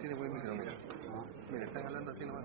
Tiene buen micro, mira. Mira, están hablando así nomás.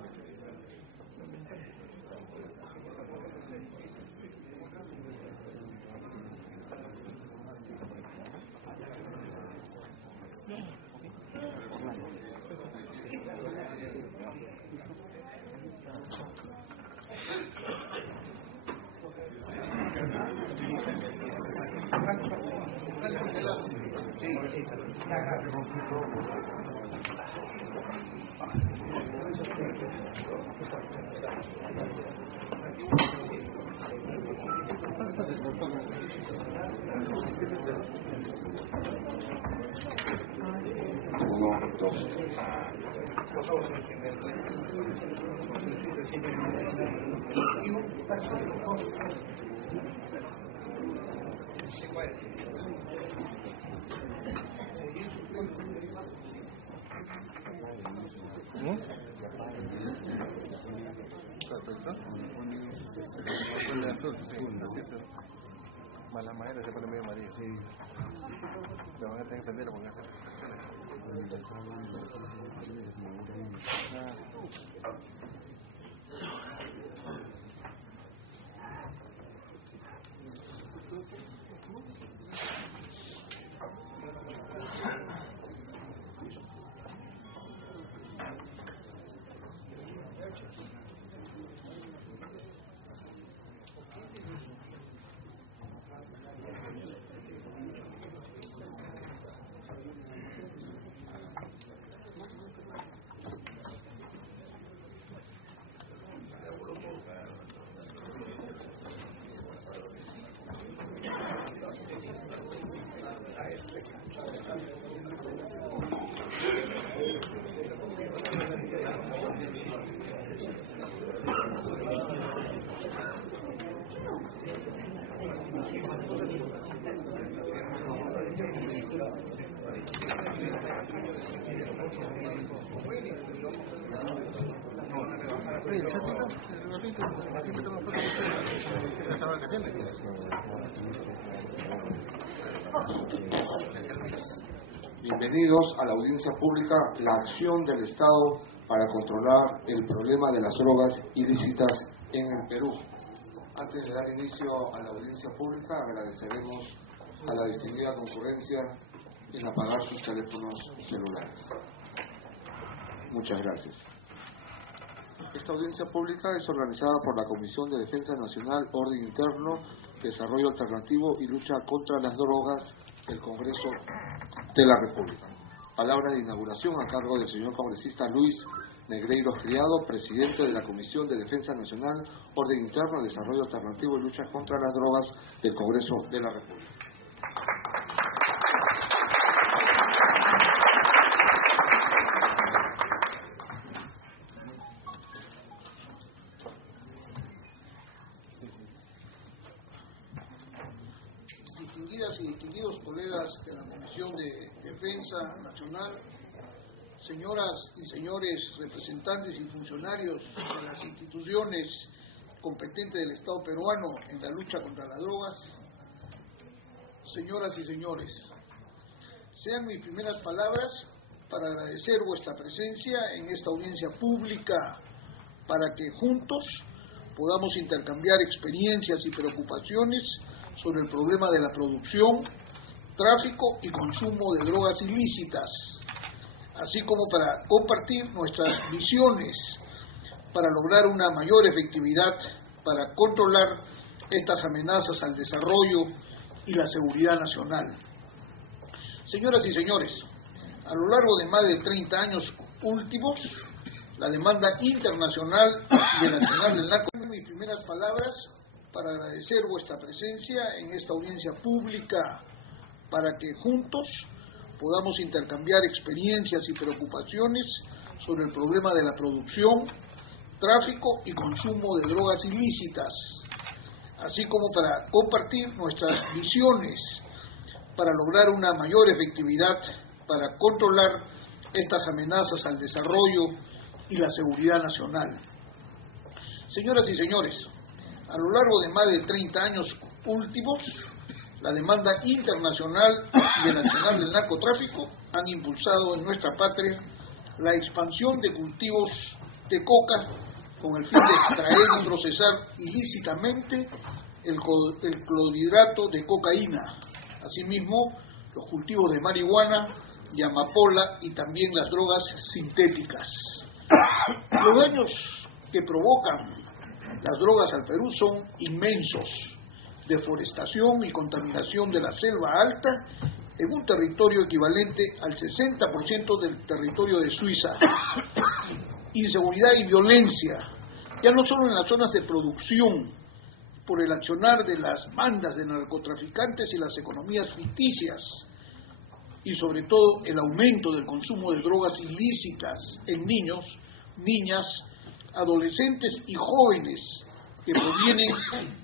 Perfecto. Ponle azul, sí, así es. Más las maderas se pone medio amarillo. Sí. La van a tener que prender porque hace presentaciones. Bienvenidos a la audiencia pública, la acción del Estado para controlar el problema de las drogas ilícitas en el Perú. Antes de dar inicio a la audiencia pública, agradeceremos a la distinguida concurrencia en apagar sus teléfonos celulares. Muchas gracias. Esta audiencia pública es organizada por la Comisión de Defensa Nacional, Orden Interno, Desarrollo Alternativo y Lucha contra las Drogas del Congreso de la República. Palabra de inauguración a cargo del señor congresista Luis Negreiros Criado, presidente de la Comisión de Defensa Nacional, Orden Interno, Desarrollo Alternativo y Lucha contra las Drogas del Congreso de la República. Distinguidas y distinguidos colegas de la Comisión de Defensa Nacional, señoras y señores representantes y funcionarios de las instituciones competentes del Estado peruano en la lucha contra las drogas, señoras y señores, sean mis primeras palabras para agradecer vuestra presencia en esta audiencia pública para que juntos podamos intercambiar experiencias y preocupaciones sobre el problema de la producción, tráfico y consumo de drogas ilícitas, así como para compartir nuestras visiones para lograr una mayor efectividad para controlar estas amenazas al desarrollo y la seguridad nacional. Señoras y señores, a lo largo de más de 30 años últimos, la demanda internacional y nacional del narco, mis primeras palabras para agradecer vuestra presencia en esta audiencia pública para que juntos podamos intercambiar experiencias y preocupaciones sobre el problema de la producción, tráfico y consumo de drogas ilícitas, así como para compartir nuestras visiones para lograr una mayor efectividad para controlar estas amenazas al desarrollo y la seguridad nacional. Señoras y señores, a lo largo de más de 30 años últimos, la demanda internacional y nacional del narcotráfico han impulsado en nuestra patria la expansión de cultivos de coca con el fin de extraer y procesar ilícitamente el clorhidrato de cocaína, asimismo los cultivos de marihuana, de amapola y también las drogas sintéticas. Los daños que provocan las drogas al Perú son inmensos: deforestación y contaminación de la selva alta en un territorio equivalente al 60% del territorio de Suiza, inseguridad y violencia, ya no solo en las zonas de producción, por el accionar de las bandas de narcotraficantes y las economías ficticias, y sobre todo el aumento del consumo de drogas ilícitas en niños, niñas, adolescentes y jóvenes que provienen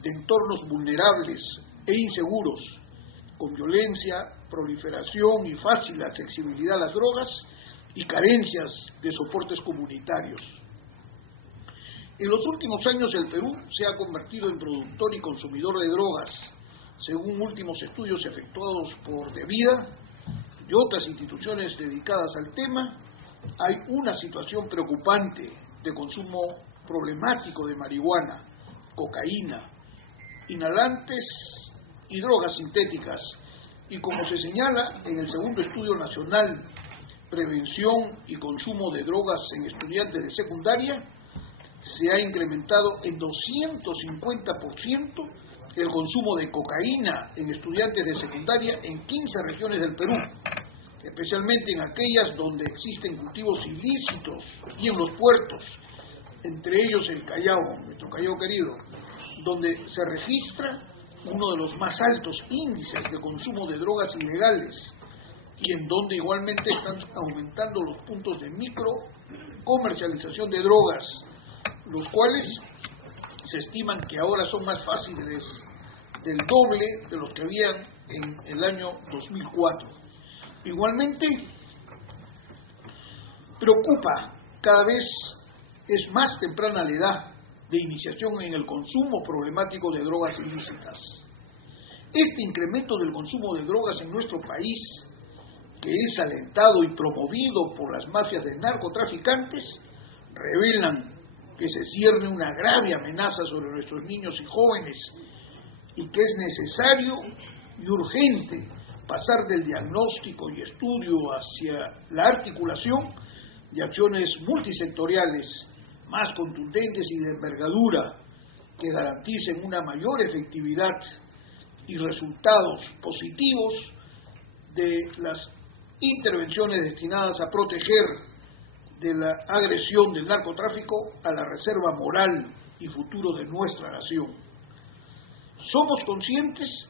de entornos vulnerables e inseguros, con violencia, proliferación y fácil accesibilidad a las drogas y carencias de soportes comunitarios. En los últimos años el Perú se ha convertido en productor y consumidor de drogas. Según últimos estudios efectuados por Devida y otras instituciones dedicadas al tema, hay una situación preocupante de consumo problemático de marihuana, cocaína, inhalantes y drogas sintéticas, y como se señala en el segundo estudio nacional, Prevención y Consumo de Drogas en Estudiantes de Secundaria, se ha incrementado en 250% el consumo de cocaína en estudiantes de secundaria en 15 regiones del Perú, especialmente en aquellas donde existen cultivos ilícitos y en los puertos, entre ellos el Callao, nuestro Callao querido, donde se registra uno de los más altos índices de consumo de drogas ilegales y en donde igualmente están aumentando los puntos de micro comercialización de drogas, los cuales se estiman que ahora son más fáciles del doble de los que habían en el año 2004. Igualmente, preocupa cada vez es más temprana la edad de iniciación en el consumo problemático de drogas ilícitas. Este incremento del consumo de drogas en nuestro país, que es alentado y promovido por las mafias de narcotraficantes, revelan que se cierne una grave amenaza sobre nuestros niños y jóvenes y que es necesario y urgente pasar del diagnóstico y estudio hacia la articulación de acciones multisectoriales más contundentes y de envergadura que garanticen una mayor efectividad y resultados positivos de las intervenciones destinadas a proteger de la agresión del narcotráfico a la reserva moral y futuro de nuestra nación. Somos conscientes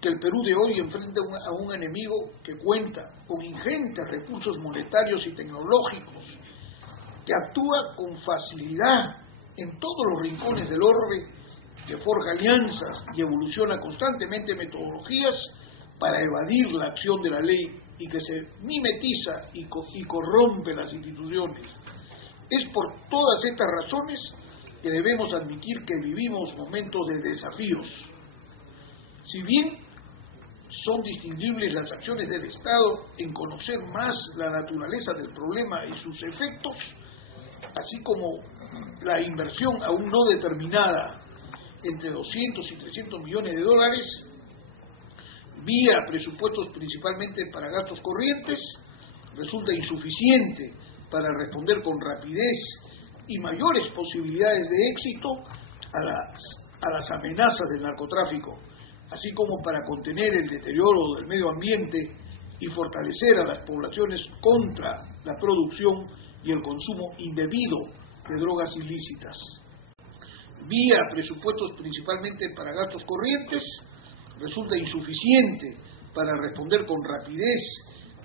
que el Perú de hoy enfrenta a un enemigo que cuenta con ingentes recursos monetarios y tecnológicos, que actúa con facilidad en todos los rincones del orbe, que forja alianzas y evoluciona constantemente metodologías para evadir la acción de la ley y que se mimetiza y corrompe las instituciones. Es por todas estas razones que debemos admitir que vivimos momentos de desafíos. Si bien son distinguibles las acciones del Estado en conocer más la naturaleza del problema y sus efectos, así como la inversión aún no determinada entre 200 y 300 millones de dólares, vía presupuestos principalmente para gastos corrientes, resulta insuficiente para responder con rapidez y mayores posibilidades de éxito a las amenazas del narcotráfico, así como para contener el deterioro del medio ambiente y fortalecer a las poblaciones contra la producción y el consumo indebido de drogas ilícitas. vía presupuestos principalmente para gastos corrientes, resulta insuficiente para responder con rapidez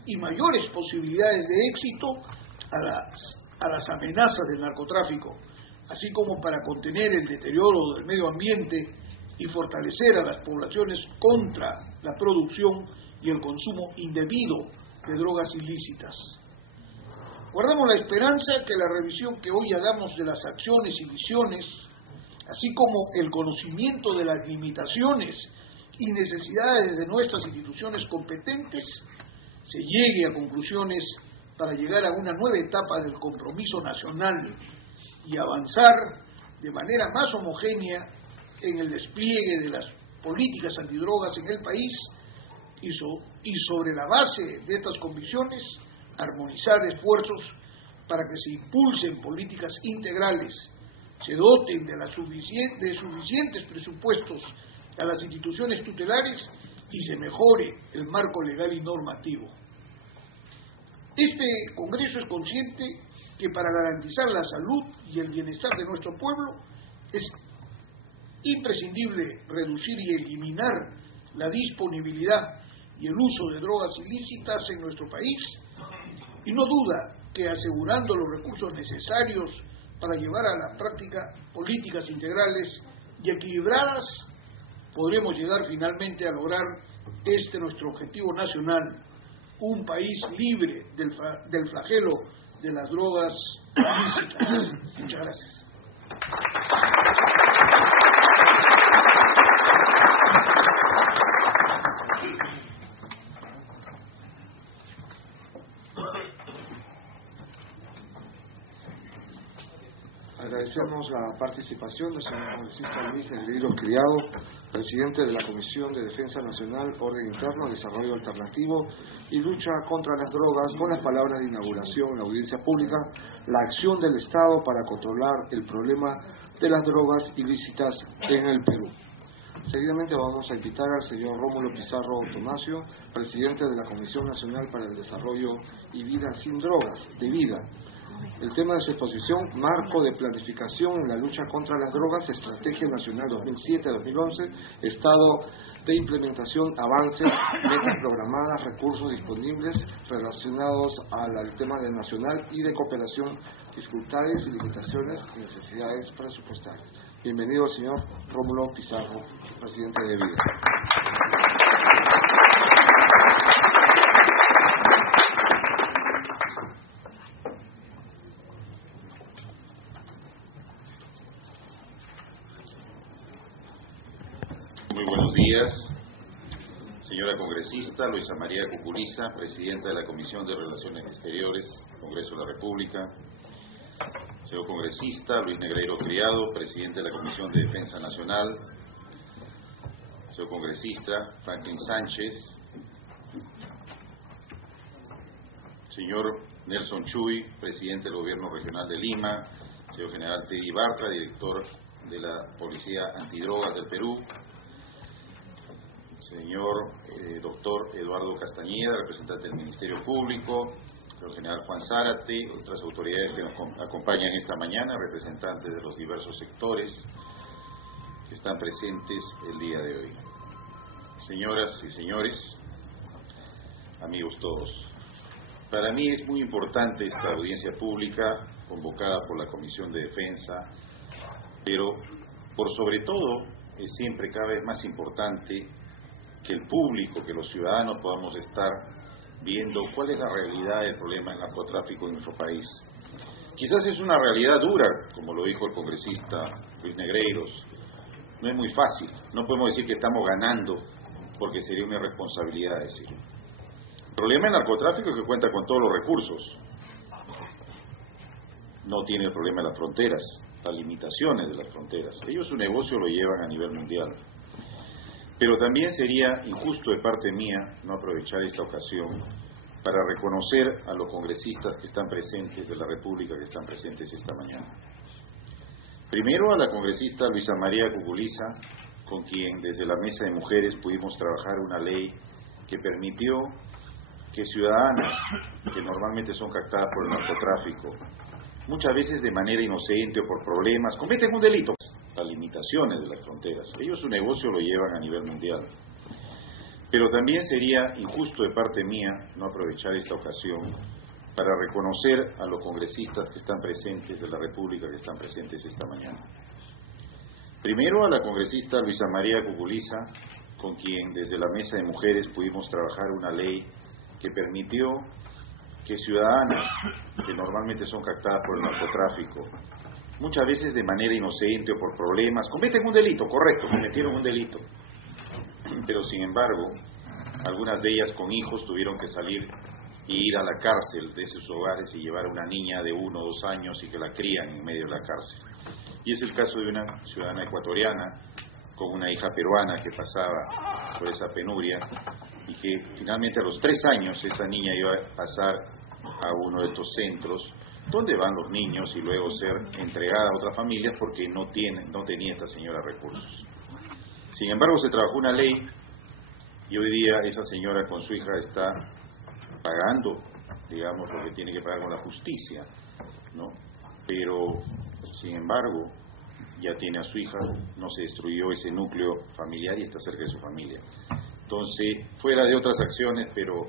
y mayores posibilidades de éxito a las amenazas del narcotráfico, así como para contener el deterioro del medio ambiente y fortalecer a las poblaciones contra la producción y el consumo indebido de drogas ilícitas. Guardamos la esperanza que la revisión que hoy hagamos de las acciones y visiones, así como el conocimiento de las limitaciones y necesidades de nuestras instituciones competentes, se llegue a conclusiones para llegar a una nueva etapa del compromiso nacional y avanzar de manera más homogénea en el despliegue de las políticas antidrogas en el país y sobre la base de estas convicciones armonizar esfuerzos para que se impulsen políticas integrales, se doten de suficientes presupuestos a las instituciones tutelares y se mejore el marco legal y normativo. Este Congreso es consciente que para garantizar la salud y el bienestar de nuestro pueblo es imprescindible reducir y eliminar la disponibilidad y el uso de drogas ilícitas en nuestro país, y no duda que asegurando los recursos necesarios para llevar a la práctica políticas integrales y equilibradas, podremos llegar finalmente a lograr nuestro objetivo nacional, un país libre del flagelo de las drogas ilícitas. Muchas gracias. Agradecemos la participación del señor congresista Luis Negreiro Criado, presidente de la Comisión de Defensa Nacional, Orden Interno, Desarrollo Alternativo y Lucha contra las Drogas, con las palabras de inauguración en la audiencia pública, la acción del Estado para controlar el problema de las drogas ilícitas en el Perú. Seguidamente vamos a invitar al señor Rómulo Pizarro Tomasio, presidente de la Comisión Nacional para el Desarrollo y Vida sin Drogas, de vida. El tema de su exposición, Marco de Planificación en la Lucha contra las Drogas, Estrategia Nacional 2007-2011, Estado de Implementación, Avances, Metas Programadas, Recursos Disponibles relacionados al tema del nacional y de cooperación, dificultades y limitaciones y necesidades presupuestarias. Bienvenido, señor Rómulo Pizarro, presidente de Vida. Muy buenos días, señora congresista Luisa María Cuculiza, presidenta de la Comisión de Relaciones Exteriores, Congreso de la República. Señor congresista Luis Negreiro Criado, presidente de la Comisión de Defensa Nacional. Señor congresista Franklin Sánchez. Señor Nelson Chuy, presidente del Gobierno Regional de Lima. Señor general Teddy Bartra, director de la Policía Antidrogas del Perú. Señor doctor Eduardo Castañeda, representante del Ministerio Público, señor general Juan Zárate, otras autoridades que nos acompañan esta mañana, representantes de los diversos sectores que están presentes el día de hoy. Señoras y señores, amigos todos, para mí es muy importante esta audiencia pública convocada por la Comisión de Defensa, pero por sobre todo es siempre cada vez más importante que el público, que los ciudadanos podamos estar viendo cuál es la realidad del problema del narcotráfico en nuestro país. Quizás es una realidad dura, como lo dijo el congresista Luis Negreiros. No es muy fácil, no podemos decir que estamos ganando, porque sería una irresponsabilidad decirlo. El problema del narcotráfico es que cuenta con todos los recursos. No tiene el problema de las fronteras, las limitaciones de las fronteras. Ellos su negocio lo llevan a nivel mundial. Pero también sería injusto de parte mía no aprovechar esta ocasión para reconocer a los congresistas que están presentes de la República, que están presentes esta mañana. Primero a la congresista Luisa María Cuculiza, con quien desde la Mesa de Mujeres pudimos trabajar una ley que permitió que ciudadanas que normalmente son captadas por el narcotráfico, muchas veces de manera inocente o por problemas, cometen un delito. las limitaciones de las fronteras. Ellos su negocio lo llevan a nivel mundial. Pero también sería injusto de parte mía no aprovechar esta ocasión para reconocer a los congresistas que están presentes de la República, que están presentes esta mañana. Primero a la congresista Luisa María Cuculiza, con quien desde la Mesa de Mujeres pudimos trabajar una ley que permitió que ciudadanas que normalmente son captadas por el narcotráfico, muchas veces de manera inocente o por problemas, cometen un delito, correcto, cometieron un delito, pero sin embargo, algunas de ellas con hijos tuvieron que salir y ir a la cárcel de sus hogares y llevar a una niña de 1 o 2 años y que la crían en medio de la cárcel. Y es el caso de una ciudadana ecuatoriana con una hija peruana que pasaba por esa penuria y que finalmente a los 3 años esa niña iba a pasar a uno de estos centros donde van los niños y luego ser entregada a otras familias porque no tenía esta señora recursos. Sin embargo, se trabajó una ley y hoy día esa señora con su hija está pagando, digamos, lo que tiene que pagar con la justicia, ¿no? Pero, sin embargo, ya tiene a su hija, no se destruyó ese núcleo familiar y está cerca de su familia. Entonces, fuera de otras acciones, pero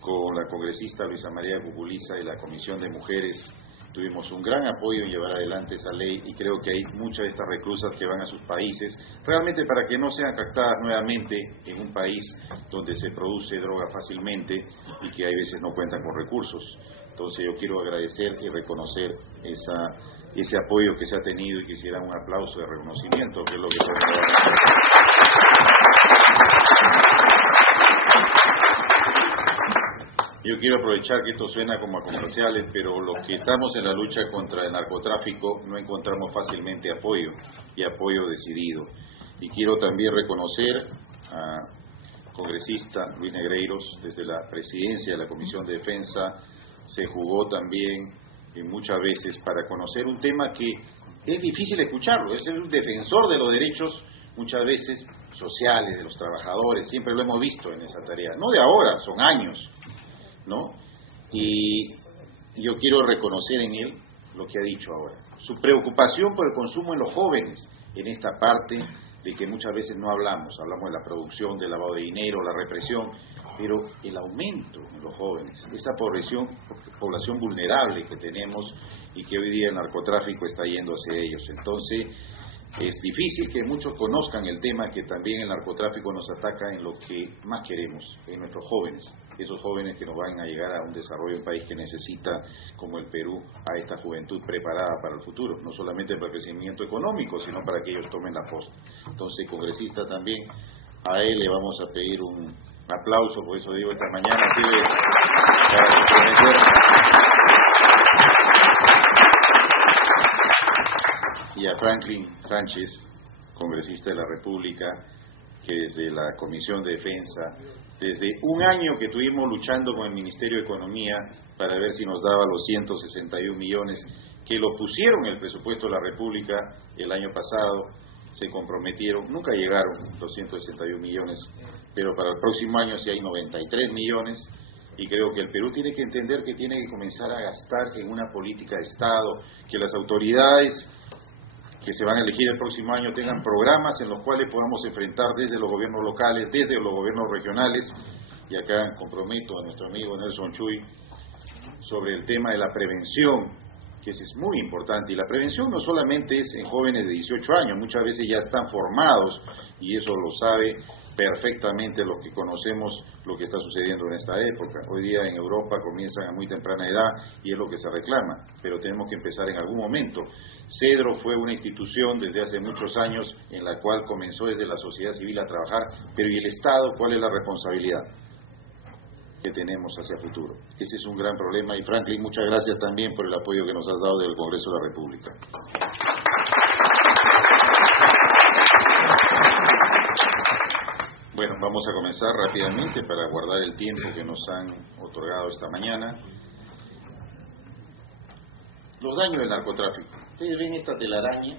con la congresista Luisa María Cuculiza y la Comisión de Mujeres tuvimos un gran apoyo en llevar adelante esa ley y creo que hay muchas de estas reclusas que van a sus países realmente para que no sean captadas nuevamente en un país donde se produce droga fácilmente y que a veces no cuentan con recursos. Entonces yo quiero agradecer y reconocer ese apoyo que se ha tenido y quisiera un aplauso de reconocimiento, que es lo que Yo quiero aprovechar que esto suena como a comerciales, pero los que estamos en la lucha contra el narcotráfico no encontramos fácilmente apoyo, y apoyo decidido. Y quiero también reconocer a congresista Luis Negreiros, desde la presidencia de la Comisión de Defensa, se jugó también muchas veces para conocer un tema que es difícil escucharlo, es un defensor de los derechos muchas veces sociales, de los trabajadores, siempre lo hemos visto en esa tarea, no de ahora, son años, ¿no? Y yo quiero reconocer en él lo que ha dicho ahora, su preocupación por el consumo en los jóvenes, en esta parte de que muchas veces no hablamos de la producción, del lavado de dinero, la represión, pero el aumento en los jóvenes, esa población vulnerable que tenemos y que hoy día el narcotráfico está yendo hacia ellos. Entonces, es difícil que muchos conozcan el tema, que también el narcotráfico nos ataca en lo que más queremos, en nuestros jóvenes, esos jóvenes que nos van a llegar a un desarrollo, un país que necesita, como el Perú, a esta juventud preparada para el futuro, no solamente para el crecimiento económico, sino para que ellos tomen la posta. Entonces, congresista, también a él le vamos a pedir un aplauso, por eso digo esta mañana, y a Franklin Sánchez, congresista de la República, que desde la Comisión de Defensa, desde un año que estuvimos luchando con el Ministerio de Economía para ver si nos daba los 161 millones, que lo pusieron en el presupuesto de la República el año pasado, se comprometieron, nunca llegaron los 161 millones, pero para el próximo año sí hay 93 millones, y creo que el Perú tiene que entender que tiene que comenzar a gastar en una política de Estado, que las autoridades que se van a elegir el próximo año tengan programas en los cuales podamos enfrentar desde los gobiernos locales, desde los gobiernos regionales, y acá comprometo a nuestro amigo Nelson Chuy sobre el tema de la prevención, que es muy importante, y la prevención no solamente es en jóvenes de 18 años, muchas veces ya están formados, y eso lo sabe perfectamente los que conocemos lo que está sucediendo en esta época. Hoy día en Europa comienzan a muy temprana edad y es lo que se reclama, pero tenemos que empezar en algún momento. CEDRO fue una institución desde hace muchos años en la cual comenzó desde la sociedad civil a trabajar, pero ¿y el Estado cuál es la responsabilidad que tenemos hacia el futuro? Ese es un gran problema, y Franklin, muchas gracias también por el apoyo que nos has dado del Congreso de la República. Bueno, vamos a comenzar rápidamente para guardar el tiempo que nos han otorgado esta mañana. Los daños del narcotráfico. Ustedes ven esta telaraña,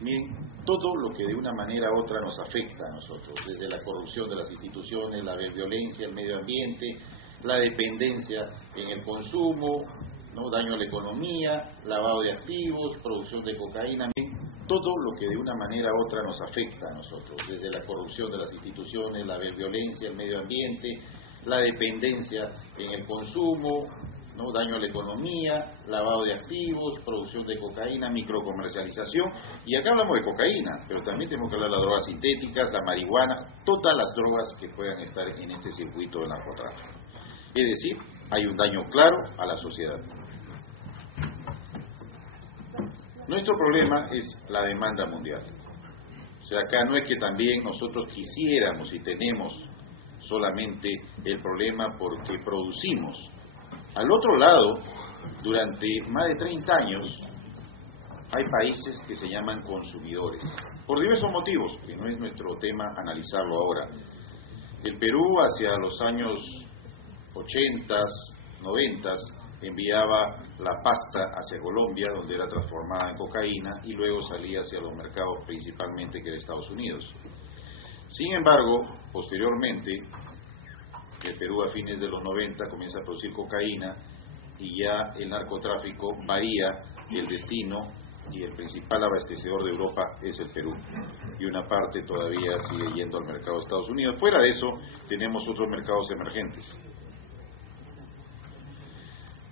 miren todo lo que de una manera u otra nos afecta a nosotros, desde la corrupción de las instituciones, la violencia, el medio ambiente, la dependencia en el consumo, ¿no? Daño a la economía, lavado de activos, producción de cocaína. Miren todo lo que de una manera u otra nos afecta a nosotros, desde la corrupción de las instituciones, la violencia, el medio ambiente, la dependencia en el consumo, ¿no? Daño a la economía, lavado de activos, producción de cocaína, microcomercialización, y acá hablamos de cocaína, pero también tenemos que hablar de las drogas sintéticas, la marihuana, todas las drogas que puedan estar en este circuito del narcotráfico. Es decir, hay un daño claro a la sociedad. Nuestro problema es la demanda mundial. O sea, acá no es que también nosotros quisiéramos y tenemos solamente el problema porque producimos. Al otro lado, durante más de 30 años, hay países que se llaman consumidores, por diversos motivos, que no es nuestro tema analizarlo ahora. El Perú hacia los años 80, 90, enviaba la pasta hacia Colombia, donde era transformada en cocaína, y luego salía hacia los mercados principalmente que era Estados Unidos. Sin embargo, posteriormente, el Perú a fines de los 90 comienza a producir cocaína y ya el narcotráfico varía el destino y el principal abastecedor de Europa es el Perú y una parte todavía sigue yendo al mercado de Estados Unidos. Fuera de eso tenemos otros mercados emergentes.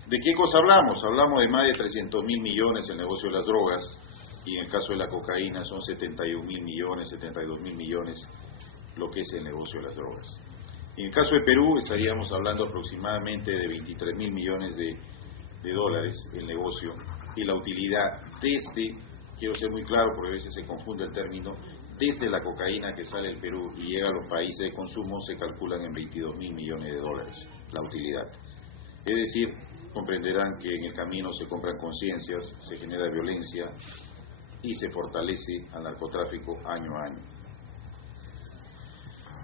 ¿De qué cosa hablamos? Hablamos de más de 300.000 millones el negocio de las drogas y en el caso de la cocaína son 71.000 millones, 72.000 millones lo que es el negocio de las drogas. En el caso de Perú estaríamos hablando aproximadamente de 23.000 millones de dólares el negocio y la utilidad desde, quiero ser muy claro porque a veces se confunde el término, desde la cocaína que sale del Perú y llega a los países de consumo se calculan en 22.000 millones de dólares la utilidad. Es decir, comprenderán que en el camino se compran conciencias, se genera violencia y se fortalece al narcotráfico año a año.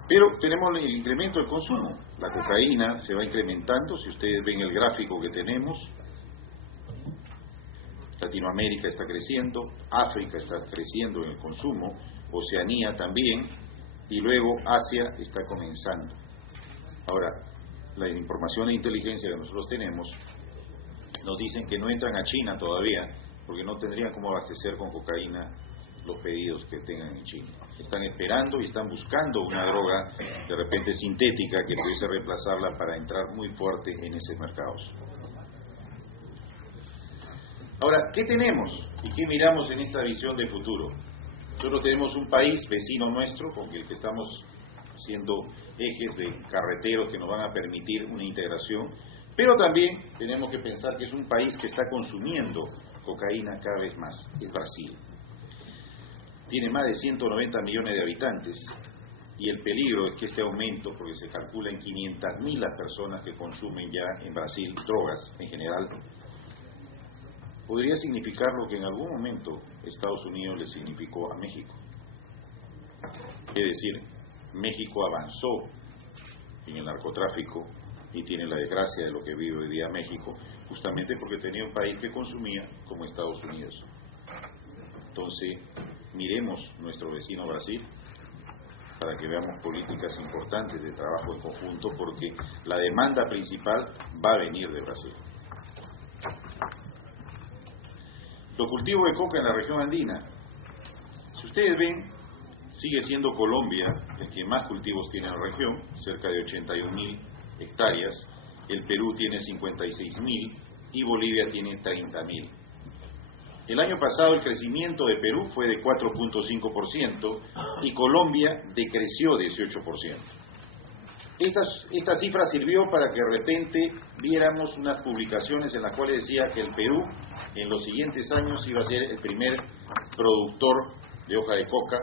Pero tenemos el incremento del consumo. La cocaína se va incrementando, si ustedes ven el gráfico que tenemos, Latinoamérica está creciendo, África está creciendo en el consumo, Oceanía también, y luego Asia está comenzando. Ahora, la información e inteligencia que nosotros tenemos nos dicen que no entran a China todavía, porque no tendrían cómo abastecer con cocaína los pedidos que tengan en China. Están esperando y están buscando una droga de repente sintética que pudiese reemplazarla para entrar muy fuerte en esos mercados. Ahora, ¿qué tenemos y qué miramos en esta visión de futuro? Nosotros tenemos un país vecino nuestro con el que estamos haciendo ejes de carreteros que nos van a permitir una integración, pero también tenemos que pensar que es un país que está consumiendo cocaína cada vez más, es Brasil. Tiene más de 190 millones de habitantes y el peligro es que este aumento, porque se calcula en 500.000 las personas que consumen ya en Brasil drogas en general, podría significar lo que en algún momento Estados Unidos le significó a México. Es decir, México avanzó en el narcotráfico y tiene la desgracia de lo que vive hoy día México, justamente porque tenía un país que consumía como Estados Unidos. Entonces, miremos nuestro vecino Brasil para que veamos políticas importantes de trabajo en conjunto, porque la demanda principal va a venir de Brasil. Los cultivos de coca en la región andina, si ustedes ven, sigue siendo Colombia el que más cultivos tiene en la región, cerca de 81.000 hectáreas, el Perú tiene 56.000 y Bolivia tiene 30.000. El año pasado el crecimiento de Perú fue de 4.5% y Colombia decreció 18%. Esta cifra sirvió para que de repente viéramos unas publicaciones en las cuales decía que el Perú en los siguientes años iba a ser el primer productor de hoja de coca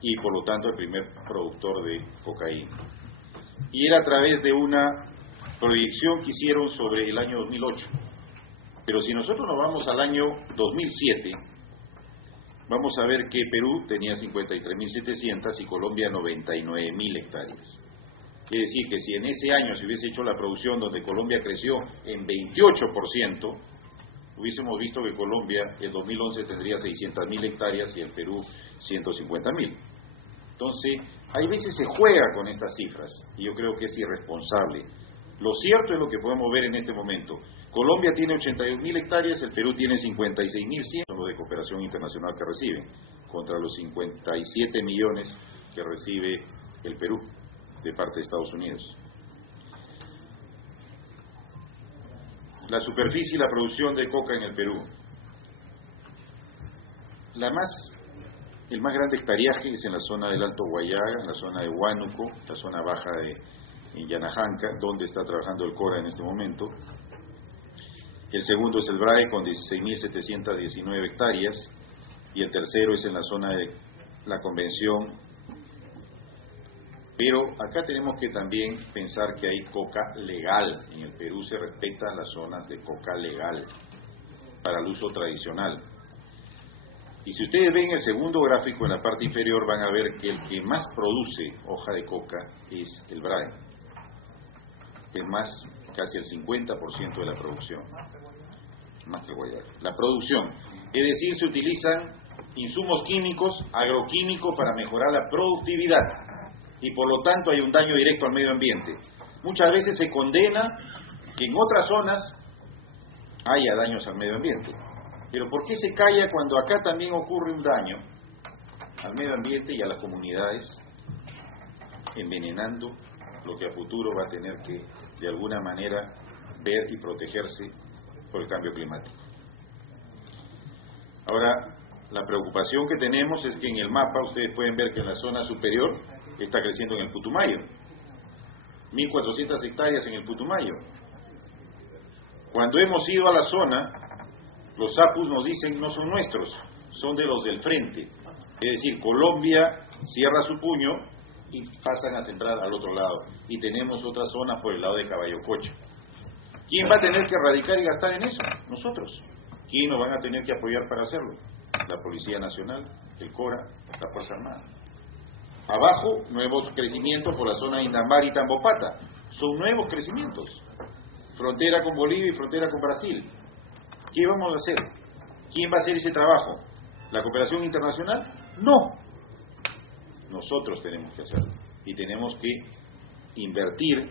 y por lo tanto el primer productor de cocaína. Y era a través de una proyección que hicieron sobre el año 2008. Pero si nosotros nos vamos al año 2007, vamos a ver que Perú tenía 53.700 y Colombia 99.000 hectáreas. Es decir, que si en ese año se hubiese hecho la producción donde Colombia creció en 28%, hubiésemos visto que Colombia en 2011 tendría 600.000 hectáreas y el Perú 150.000. Entonces, hay veces se juega con estas cifras y yo creo que es irresponsable Lo cierto es lo que podemos ver en este momento. Colombia tiene 82.000 hectáreas, el Perú tiene 56.100, son los de cooperación internacional que reciben, contra los 57 millones que recibe el Perú de parte de Estados Unidos. La superficie y la producción de coca en el Perú. El más grande hectareaje es en la zona del Alto Guayaga, en la zona de Huánuco, la zona baja en Yanajanca, donde está trabajando el CORA en este momento. El segundo es el BRAE con 16.719 hectáreas y el tercero es en la zona de la Convención. Pero acá tenemos que también pensar que hay coca legal. En el Perú se respetan las zonas de coca legal para el uso tradicional. Y si ustedes ven el segundo gráfico en la parte inferior, van a ver que el que más produce hoja de coca es el BRAE. Es más, casi el 50% de la producción. Más que Guayaga. La producción. Es decir, se utilizan insumos químicos, agroquímicos para mejorar la productividad. Y por lo tanto hay un daño directo al medio ambiente. Muchas veces se condena que en otras zonas haya daños al medio ambiente. Pero ¿por qué se calla cuando acá también ocurre un daño al medio ambiente y a las comunidades, envenenando lo que a futuro va a tener que, de alguna manera, ver y protegerse por el cambio climático? Ahora, la preocupación que tenemos es que en el mapa ustedes pueden ver que en la zona superior está creciendo en el Putumayo. 1.400 hectáreas en el Putumayo. Cuando hemos ido a la zona, los APUs nos dicen no son nuestros, son de los del frente. Es decir, Colombia cierra su puño y pasan a sembrar al otro lado. Y tenemos otras zonas por el lado de Caballococha. ¿Quién va a tener que erradicar y gastar en eso? Nosotros. ¿Quién nos van a tener que apoyar para hacerlo? La Policía Nacional, el CORA, la Fuerza Armada. Abajo, nuevos crecimientos por la zona de Indambar y Tambopata. Son nuevos crecimientos. Frontera con Bolivia y frontera con Brasil. ¿Qué vamos a hacer? ¿Quién va a hacer ese trabajo? ¿La cooperación internacional? No. Nosotros tenemos que hacerlo. Y tenemos que invertir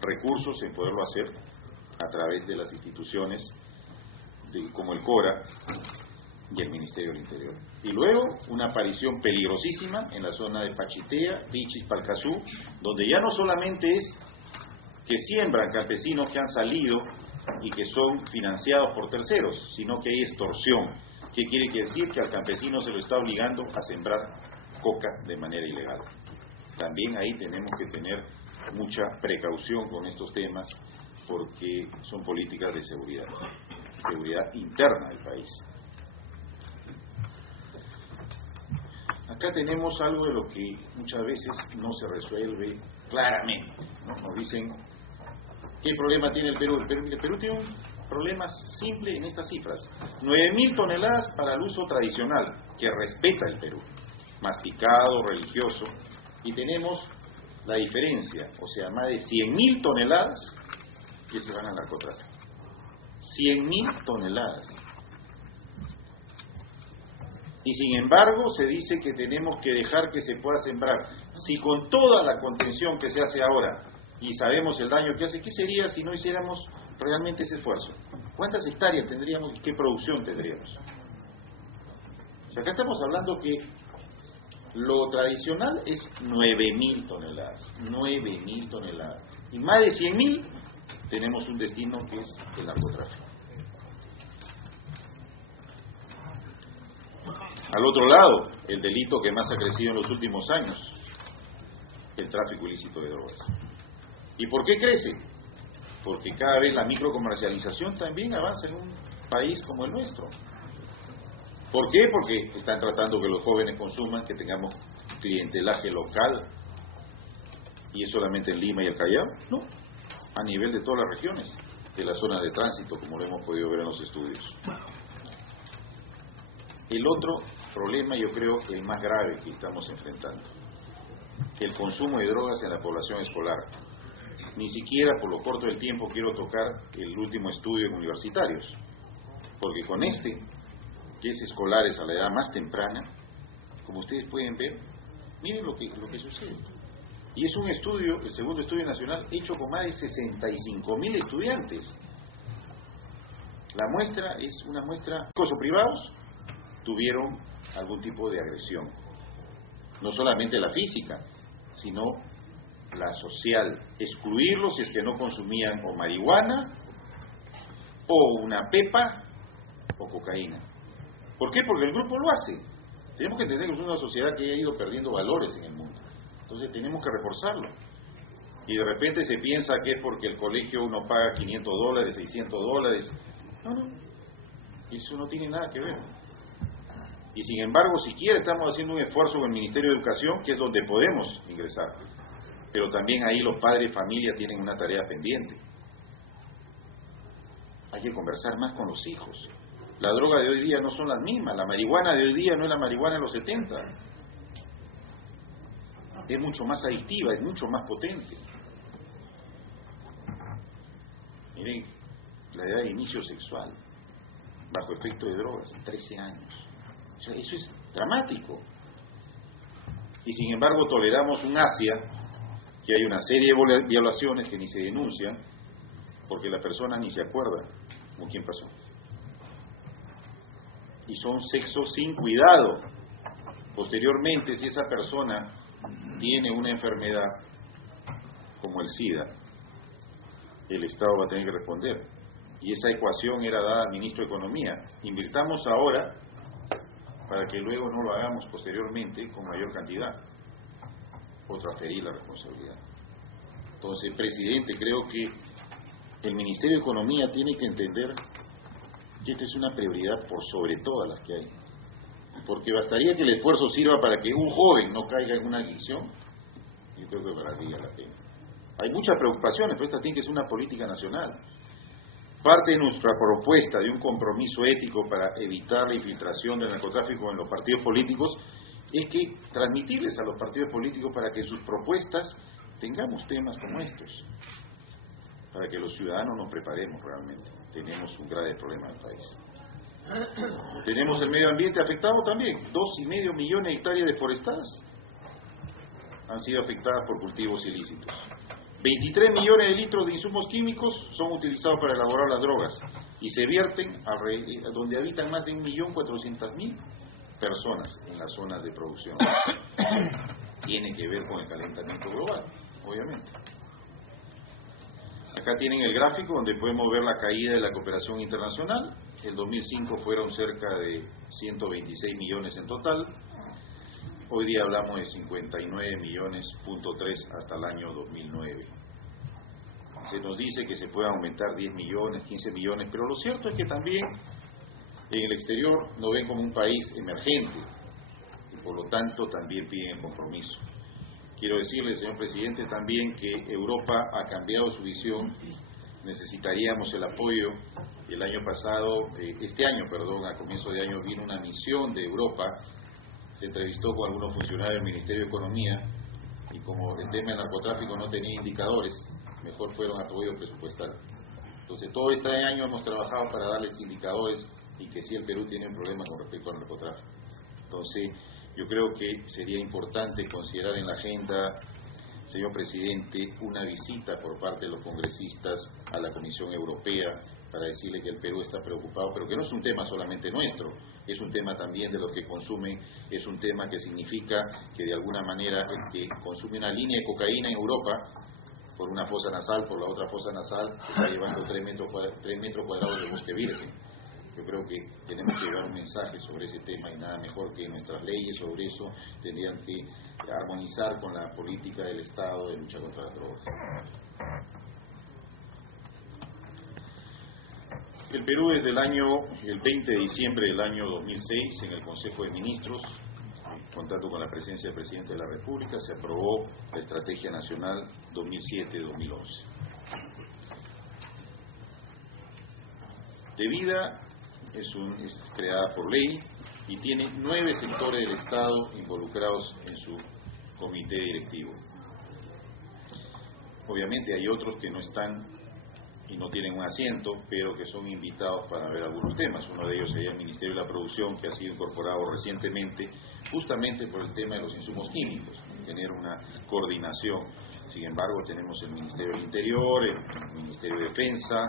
recursos en poderlo hacer a través de las instituciones como el CORA y el Ministerio del Interior. Y luego una aparición peligrosísima en la zona de Pachitea, Pichis, Palcazú, donde ya no solamente es que siembran campesinos que han salido y que son financiados por terceros, sino que hay extorsión. ¿Qué quiere decir? Que al campesino se lo está obligando a sembrar coca de manera ilegal. También ahí tenemos que tener mucha precaución con estos temas porque son políticas de seguridad interna del país. Acá tenemos algo de lo que muchas veces no se resuelve claramente, ¿no? Nos dicen, ¿qué problema tiene el Perú? El Perú tiene un problema simple en estas cifras. 9.000 toneladas para el uso tradicional, que respeta el Perú, masticado, religioso, y tenemos la diferencia, o sea, más de 100.000 toneladas que se van al narcotráfico. 100.000 toneladas. Y sin embargo se dice que tenemos que dejar que se pueda sembrar. Si con toda la contención que se hace ahora, y sabemos el daño que hace, ¿qué sería si no hiciéramos realmente ese esfuerzo? ¿Cuántas hectáreas tendríamos y qué producción tendríamos? O sea, acá estamos hablando que lo tradicional es 9.000 toneladas. 9.000 toneladas. Y más de 100.000 tenemos un destino que es el narcotráfico. Al otro lado, el delito que más ha crecido en los últimos años, el tráfico ilícito de drogas. ¿Y por qué crece? Porque cada vez la microcomercialización también avanza en un país como el nuestro. ¿Por qué? Porque están tratando que los jóvenes consuman, que tengamos clientelaje local. ¿Y es solamente en Lima y el Callao? No, a nivel de todas las regiones, de la zona de tránsito, como lo hemos podido ver en los estudios. El otro problema, yo creo, el más grave que estamos enfrentando, el consumo de drogas en la población escolar. Ni siquiera por lo corto del tiempo quiero tocar el último estudio en universitarios, porque con este, que es escolares a la edad más temprana, como ustedes pueden ver, miren lo que sucede. Y es un estudio, el segundo estudio nacional, hecho con más de 65.000 estudiantes. La muestra es una muestra, públicos o privados, tuvieron algún tipo de agresión. No solamente la física, sino la social. Excluirlos si es que no consumían o marihuana, o una pepa, o cocaína. ¿Por qué? Porque el grupo lo hace. Tenemos que entender que es una sociedad que ha ido perdiendo valores en el mundo. Entonces tenemos que reforzarlo. Y de repente se piensa que es porque el colegio uno paga $500, $600. No. Eso no tiene nada que ver. Y sin embargo, siquiera estamos haciendo un esfuerzo con el Ministerio de Educación, que es donde podemos ingresar. Pero también ahí los padres y familia tienen una tarea pendiente. Hay que conversar más con los hijos. La droga de hoy día no son las mismas. La marihuana de hoy día no es la marihuana de los 70. Es mucho más adictiva, es mucho más potente. Miren, la edad de inicio sexual, bajo efecto de drogas, 13 años. O sea, eso es dramático. Y sin embargo toleramos un Asia, que hay una serie de violaciones que ni se denuncian, porque la persona ni se acuerda con quién pasó. Y son sexos sin cuidado. Posteriormente, si esa persona tiene una enfermedad como el SIDA, el Estado va a tener que responder. Y esa ecuación era dada al ministro de Economía. Invirtamos ahora para que luego no lo hagamos posteriormente con mayor cantidad o transferir la responsabilidad. Entonces, presidente, creo que el Ministerio de Economía tiene que entender que esta es una prioridad por sobre todas las que hay. Porque bastaría que el esfuerzo sirva para que un joven no caiga en una adicción. Yo creo que valdría la pena. Hay muchas preocupaciones, pero esta tiene que ser una política nacional. Parte de nuestra propuesta de un compromiso ético para evitar la infiltración del narcotráfico en los partidos políticos es que transmitirles a los partidos políticos para que en sus propuestas tengamos temas como estos, para que los ciudadanos nos preparemos realmente. Tenemos un grave problema en el país. Tenemos el medio ambiente afectado también. 2,5 millones de hectáreas deforestadas han sido afectadas por cultivos ilícitos. 23 millones de litros de insumos químicos son utilizados para elaborar las drogas y se vierten donde habitan más de 1.400.000 personas en las zonas de producción. Tiene que ver con el calentamiento global, obviamente. Acá tienen el gráfico donde podemos ver la caída de la cooperación internacional. El 2005 fueron cerca de 126 millones en total. Hoy día hablamos de 59,3 millones hasta el año 2009. Se nos dice que se puede aumentar 10 millones, 15 millones, pero lo cierto es que también en el exterior nos ven como un país emergente y por lo tanto también piden compromiso. Quiero decirle, señor presidente, también que Europa ha cambiado su visión. Necesitaríamos el apoyo. El año pasado, a comienzo de año, vino una misión de Europa. Se entrevistó con algunos funcionarios del Ministerio de Economía y como el tema del narcotráfico no tenía indicadores, mejor fueron apoyo presupuestal. Entonces, todo este año hemos trabajado para darles indicadores y que sí el Perú tiene un problema con respecto al narcotráfico. Entonces, yo creo que sería importante considerar en la agenda, señor presidente, una visita por parte de los congresistas a la Comisión Europea para decirle que el Perú está preocupado, pero que no es un tema solamente nuestro, es un tema también de los que consumen, es un tema que significa que de alguna manera el que consume una línea de cocaína en Europa, por una fosa nasal, por la otra fosa nasal, está llevando 3 metros cuadrados de bosque virgen. Yo creo que tenemos que llevar un mensaje sobre ese tema y nada mejor que nuestras leyes sobre eso tendrían que armonizar con la política del Estado de lucha contra las drogas. El Perú desde el 20 de diciembre del año 2006, en el Consejo de Ministros, contando con la presencia del Presidente de la República, se aprobó la Estrategia Nacional 2007-2011. Debida es creada por ley y tiene 9 sectores del Estado involucrados en su comité directivo. Obviamente hay otros que no están y no tienen un asiento, pero que son invitados para ver algunos temas. Uno de ellos sería el Ministerio de la Producción, que ha sido incorporado recientemente, justamente por el tema de los insumos químicos, tener una coordinación. Sin embargo, tenemos el Ministerio del Interior, el Ministerio de Defensa,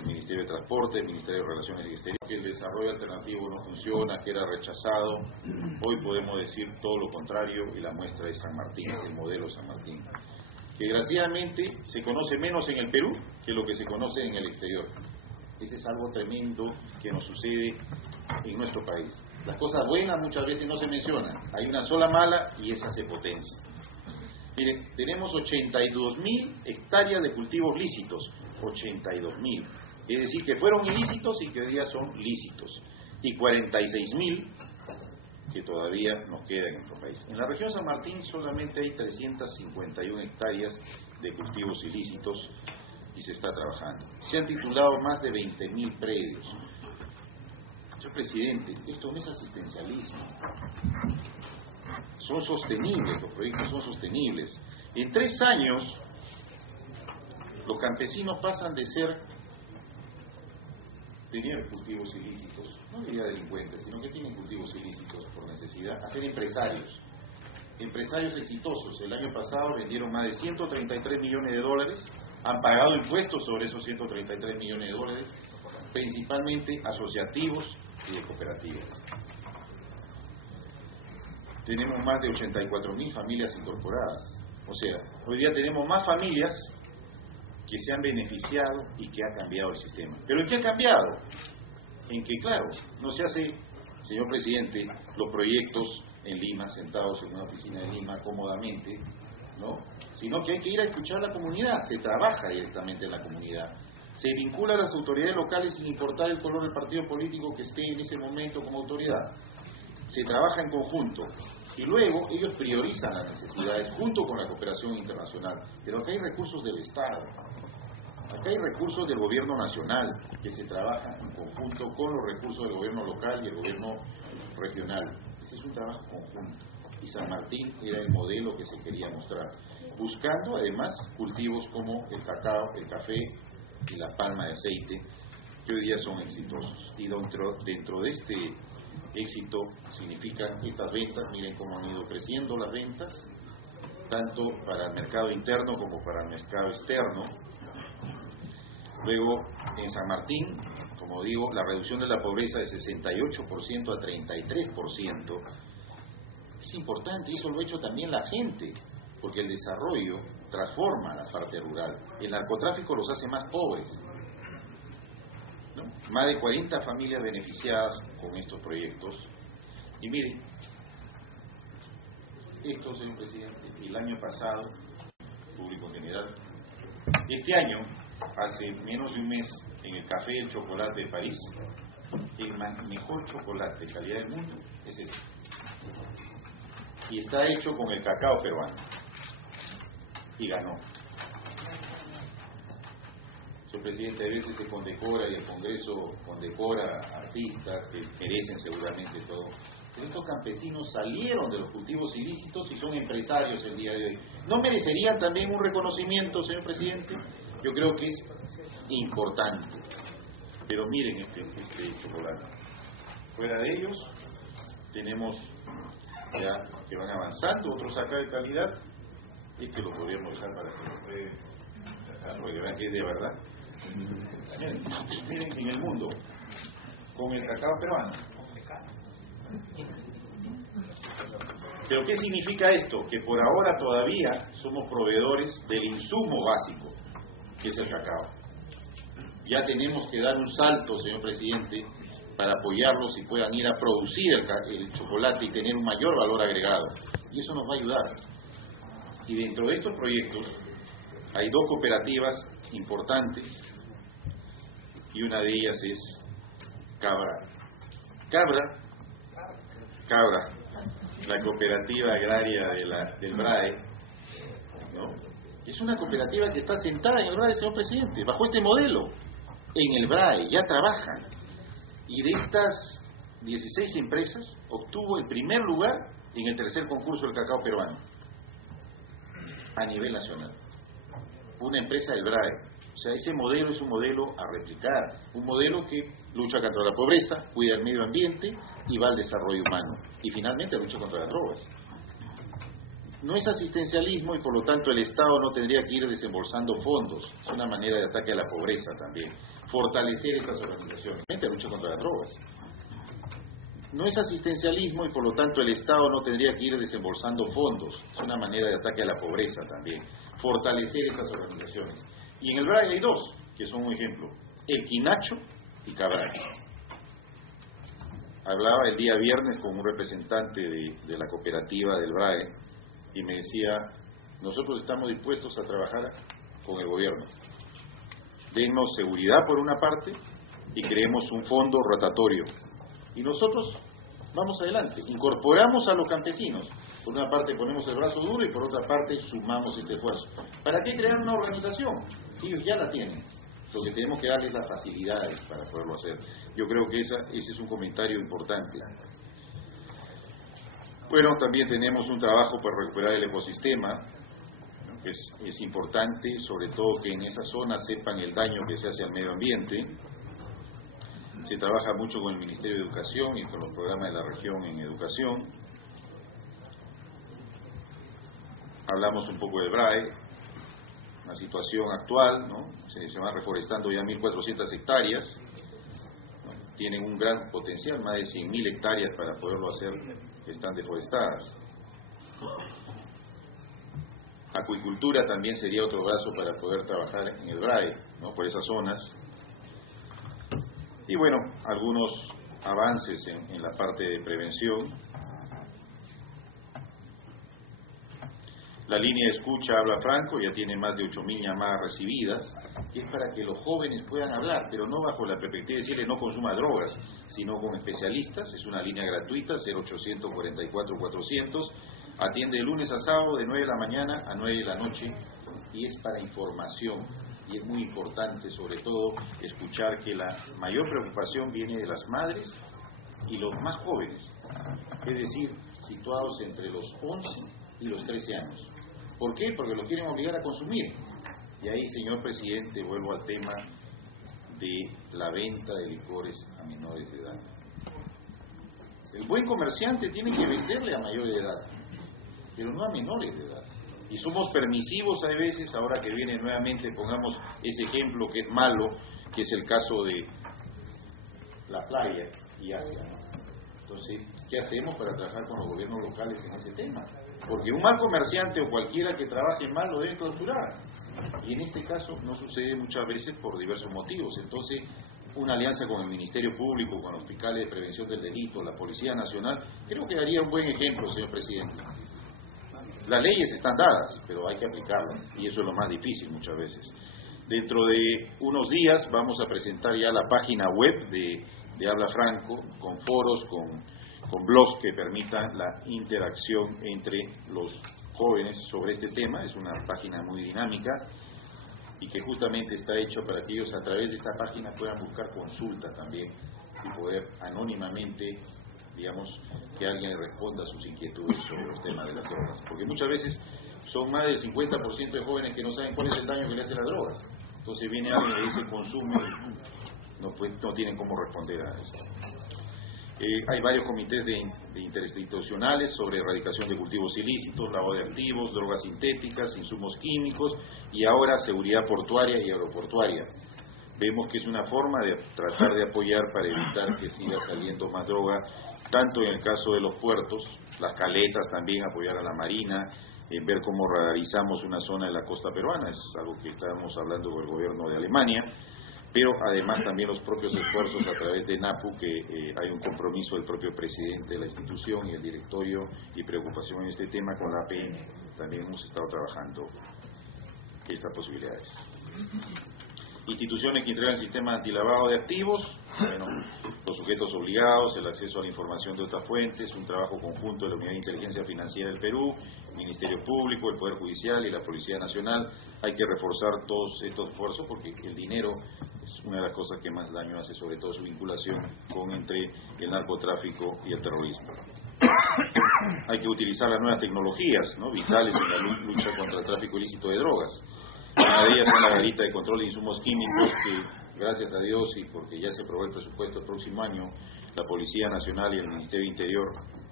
el Ministerio de Transporte, el Ministerio de Relaciones Exteriores, que el desarrollo alternativo no funciona, que era rechazado. Hoy podemos decir todo lo contrario, y la muestra es San Martín, el modelo San Martín, que desgraciadamente se conoce menos en el Perú que lo que se conoce en el exterior. Ese es algo tremendo que nos sucede en nuestro país. Las cosas buenas muchas veces no se mencionan, hay una sola mala y esa se potencia. Miren, tenemos 82.000 hectáreas de cultivos lícitos, 82.000, es decir, que fueron ilícitos y que hoy día son lícitos, y 46.000 que todavía nos queda en nuestro país. En la región San Martín solamente hay 351 hectáreas de cultivos ilícitos y se está trabajando. Se han titulado más de 20.000 predios. Señor presidente, esto no es asistencialismo. Son sostenibles, los proyectos son sostenibles. En 3 años, los campesinos pasan de tener cultivos ilícitos, no diría delincuentes, sino que tienen cultivos ilícitos por necesidad, a ser empresarios exitosos. El año pasado vendieron más de 133 millones de dólares, han pagado impuestos sobre esos 133 millones de dólares, principalmente asociativos y de cooperativas. Tenemos más de 84.000 familias incorporadas, o sea, hoy día tenemos más familias que se han beneficiado y que ha cambiado el sistema. ¿Pero en qué ha cambiado? En que, claro, no se hace, señor presidente, los proyectos en Lima, sentados en una oficina de Lima cómodamente, ¿no? Sino que hay que ir a escuchar a la comunidad, se trabaja directamente en la comunidad, se vincula a las autoridades locales sin importar el color del partido político que esté en ese momento como autoridad, se trabaja en conjunto, y luego ellos priorizan las necesidades junto con la cooperación internacional. Pero acá hay recursos del Estado, acá hay recursos del gobierno nacional que se trabajan en conjunto con los recursos del gobierno local y el gobierno regional. Ese es un trabajo conjunto, y San Martín era el modelo que se quería mostrar, buscando además cultivos como el cacao, el café y la palma de aceite, que hoy día son exitosos. Y dentro de este éxito significan estas ventas. Miren cómo han ido creciendo las ventas, tanto para el mercado interno como para el mercado externo. Luego, en San Martín, como digo, la reducción de la pobreza de 68% a 33%. Es importante, y eso lo ha hecho también la gente, porque el desarrollo transforma la parte rural. El narcotráfico los hace más pobres, ¿no? Más de 40 familias beneficiadas con estos proyectos. Y miren, esto, señor presidente, el año pasado, público general, este año, hace menos de un mes, en el Café y el Chocolate de París, el mejor chocolate de calidad del mundo es este. Y está hecho con el cacao peruano. Y ganó. Señor presidente, a veces se condecora y el Congreso condecora a artistas que merecen seguramente todo. Pero estos campesinos salieron de los cultivos ilícitos y son empresarios el día de hoy. ¿No merecerían también un reconocimiento, señor presidente? Yo creo que es importante. Pero miren este chocolate. Fuera de ellos, tenemos ya que van avanzando, otros acá de calidad. Este lo podríamos dejar para que lo prueben, porque vean que es de verdad. Miren en el mundo, con el cacao peruano. ¿Pero qué significa esto? Que por ahora todavía somos proveedores del insumo básico, que es el cacao. Ya tenemos que dar un salto, señor presidente, para apoyarlos y puedan ir a producir el chocolate y tener un mayor valor agregado. Y eso nos va a ayudar. Y dentro de estos proyectos hay 2 cooperativas importantes, y una de ellas es Cabra, la cooperativa agraria del BRAE, ¿no? Es una cooperativa que está sentada en el BRAE, señor presidente, bajo este modelo. En el BRAE ya trabajan, y de estas 16 empresas obtuvo el primer lugar en el 3er concurso del cacao peruano a nivel nacional. Una empresa del BRAE, O sea, ese modelo es un modelo a replicar, un modelo que lucha contra la pobreza, cuida el medio ambiente y va al desarrollo humano. Y finalmente lucha contra las drogas. No es asistencialismo y por lo tanto el Estado no tendría que ir desembolsando fondos. Es una manera de ataque a la pobreza también. Fortalecer estas organizaciones. Lucha contra las drogas. No es asistencialismo y por lo tanto el Estado no tendría que ir desembolsando fondos. Es una manera de ataque a la pobreza también. Fortalecer estas organizaciones. Y en el BRAE hay dos, que son un ejemplo. El Quinacho y Cabral. Hablaba el día viernes con un representante de la cooperativa del BRAE y me decía, nosotros estamos dispuestos a trabajar con el gobierno. Dennos seguridad por una parte y creemos un fondo rotatorio. Y nosotros vamos adelante, incorporamos a los campesinos. Por una parte ponemos el brazo duro y por otra parte sumamos este esfuerzo. ¿Para qué crear una organización? Ellos ya la tienen. Lo que tenemos que darles las facilidades para poderlo hacer. Yo creo que ese es un comentario importante. Bueno, también tenemos un trabajo para recuperar el ecosistema. Es importante, sobre todo que en esa zona sepan el daño que se hace al medio ambiente. Se trabaja mucho con el Ministerio de Educación y con los programas de la región en educación. Hablamos un poco del BRAE, una situación actual, ¿no? Se van reforestando ya 1.400 hectáreas, tienen un gran potencial, más de 100.000 hectáreas para poderlo hacer, están deforestadas. Acuicultura también sería otro brazo para poder trabajar en el BRAE, ¿no? Por esas zonas. Y bueno, algunos avances en la parte de prevención. La línea de escucha Habla Franco ya tiene más de 8.000 llamadas recibidas, que es para que los jóvenes puedan hablar, pero no bajo la perspectiva de decirle no consuma drogas, sino con especialistas. Es una línea gratuita, 0800 44 400, atiende de lunes a sábado de 9 de la mañana a 9 de la noche y es para información. Y es muy importante, sobre todo, escuchar que la mayor preocupación viene de las madres y los más jóvenes, es decir, situados entre los 11 y los 13 años. ¿Por qué? Porque los quieren obligar a consumir. Y ahí, señor presidente, vuelvo al tema de la venta de licores a menores de edad. El buen comerciante tiene que venderle a mayores de edad, pero no a menores de edad. Y somos permisivos a veces. Ahora que viene nuevamente, pongamos ese ejemplo que es malo, que es el caso de la playa y Asia, ¿no? Entonces, ¿qué hacemos para trabajar con los gobiernos locales en ese tema? Porque un mal comerciante o cualquiera que trabaje mal lo debe clausurar. Y en este caso no sucede muchas veces por diversos motivos. Entonces, una alianza con el Ministerio Público, con los fiscales de prevención del delito, la Policía Nacional, creo que daría un buen ejemplo, señor presidente. Las leyes están dadas, pero hay que aplicarlas, y eso es lo más difícil muchas veces. Dentro de unos días vamos a presentar ya la página web de Habla Franco, con foros, con blogs que permitan la interacción entre los jóvenes sobre este tema. Es una página muy dinámica y que justamente está hecho para que ellos a través de esta página puedan buscar consulta también y poder anónimamente, digamos, que alguien le responda a sus inquietudes sobre los temas de las drogas. Porque muchas veces son más del 50% de jóvenes que no saben cuál es el daño que le hacen las drogas. Entonces viene alguien y le dice consumo y no tienen cómo responder a eso. Hay varios comités de interinstitucionales sobre erradicación de cultivos ilícitos, lavado de activos, drogas sintéticas, insumos químicos y ahora seguridad portuaria y aeroportuaria. Vemos que es una forma de tratar de apoyar para evitar que siga saliendo más droga, tanto en el caso de los puertos, las caletas también, apoyar a la Marina, ver cómo radarizamos una zona de la costa peruana, es algo que estábamos hablando con el gobierno de Alemania, pero además también los propios esfuerzos a través de NAPU, que hay un compromiso del propio presidente de la institución y el directorio y preocupación en este tema con la APN. También hemos estado trabajando estas posibilidades. Instituciones que integran el sistema antilavado de activos, bueno, los sujetos obligados, el acceso a la información de otras fuentes, un trabajo conjunto de la Unidad de Inteligencia Financiera del Perú, el Ministerio Público, el Poder Judicial y la Policía Nacional. Hay que reforzar todos estos esfuerzos porque el dinero es una de las cosas que más daño hace, sobre todo su vinculación entre el narcotráfico y el terrorismo. Hay que utilizar las nuevas tecnologías, ¿no?, vitales en la lucha contra el tráfico ilícito de drogas. Una de ellas es la garita de control de insumos químicos que, gracias a Dios y porque ya se aprobó el presupuesto el próximo año, la Policía Nacional y el Ministerio de Interior,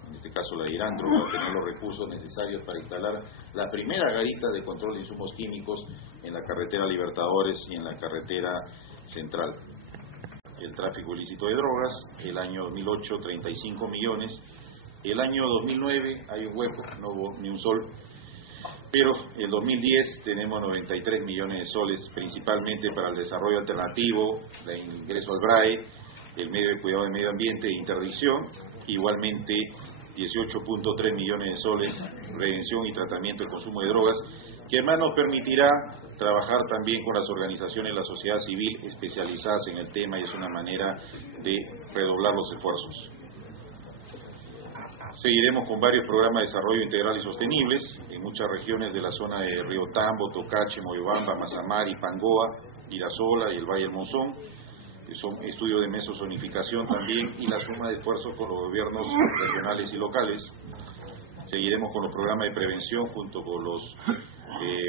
en este caso la Irandro, va a tener los recursos necesarios para instalar la primera garita de control de insumos químicos en la carretera Libertadores y en la carretera Central. El tráfico ilícito de drogas, el año 2008, 35 millones. El año 2009 hay un hueco, no hubo ni un sol. Pero el 2010 tenemos 93 millones de soles, principalmente para el desarrollo alternativo, el ingreso al BRAE, el medio de cuidado del medio ambiente e interdicción, igualmente 18.3 millones de soles, prevención y tratamiento del consumo de drogas, que además nos permitirá trabajar también con las organizaciones de la sociedad civil especializadas en el tema y es una manera de redoblar los esfuerzos. Seguiremos con varios programas de desarrollo integral y sostenibles en muchas regiones de la zona de Río Tambo, Tocache, Moyobamba, Mazamari, Pangoa, Irasola y el Valle del Monzón. Son estudios de mesozonificación también y la suma de esfuerzos con los gobiernos regionales y locales. Seguiremos con los programas de prevención junto con los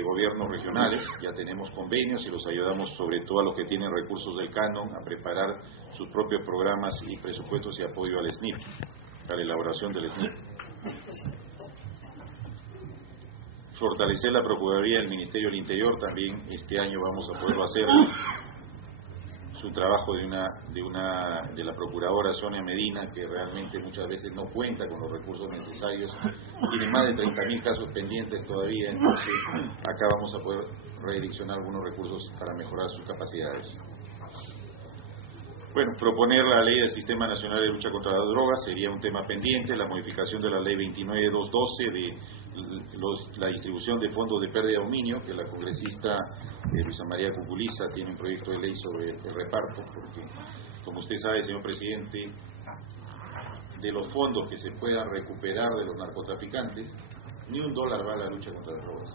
gobiernos regionales. Ya tenemos convenios y los ayudamos sobre todo a los que tienen recursos del canon a preparar sus propios programas y presupuestos y apoyo al SNIP, a la elaboración del SNIP. Fortalecer la Procuraduría del Ministerio del Interior, también este año vamos a poderlo hacer. Su trabajo de la Procuradora Sonia Medina, que realmente muchas veces no cuenta con los recursos necesarios, tiene más de 30.000 casos pendientes todavía, entonces acá vamos a poder redireccionar algunos recursos para mejorar sus capacidades. Bueno, proponer la ley del Sistema Nacional de Lucha contra las Drogas sería un tema pendiente, la modificación de la ley 29.212 de la distribución de fondos de pérdida de dominio, que la congresista Luisa María Cuculiza tiene un proyecto de ley sobre el reparto, porque como usted sabe, señor presidente, de los fondos que se puedan recuperar de los narcotraficantes, ni $1 va a la lucha contra las drogas.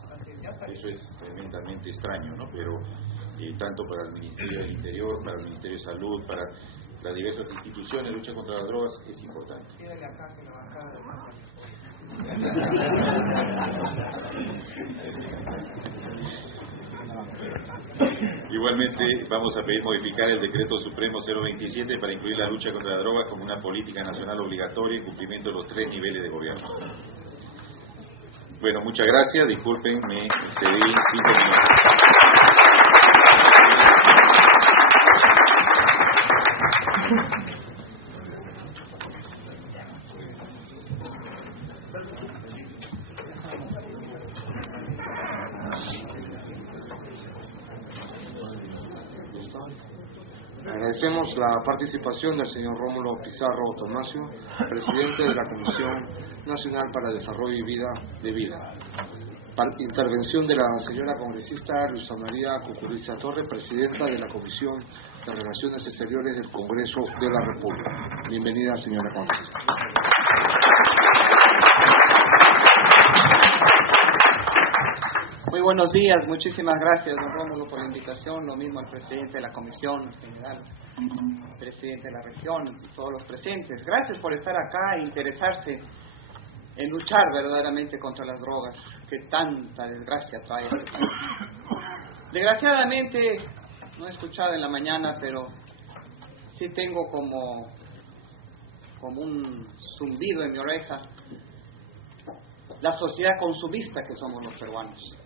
Eso es tremendamente extraño, ¿no? Pero tanto para el Ministerio del Interior, para el Ministerio de Salud, para las diversas instituciones de lucha contra las drogas, es importante. Igualmente vamos a pedir modificar el Decreto Supremo 027 para incluir la lucha contra la droga como una política nacional obligatoria en cumplimiento de los 3 niveles de gobierno. Bueno, muchas gracias, disculpen, me excedí 5 minutos. Agradecemos la participación del señor Rómulo Pizarro Tomasio, presidente de la Comisión Nacional para Desarrollo y Vida de Vida. Intervención de la señora congresista Luisa María Cuculiza Torre, presidenta de la Comisión de Relaciones Exteriores del Congreso de la República. Bienvenida, señora congresista. Muy buenos días, muchísimas gracias, don Rómulo, por la invitación, lo mismo al presidente de la Comisión General, presidente de la región y todos los presentes. Gracias por estar acá e interesarse en luchar verdaderamente contra las drogas, que tanta desgracia trae a este país. Desgraciadamente, no he escuchado en la mañana, pero sí tengo como un zumbido en mi oreja, la sociedad consumista que somos los peruanos.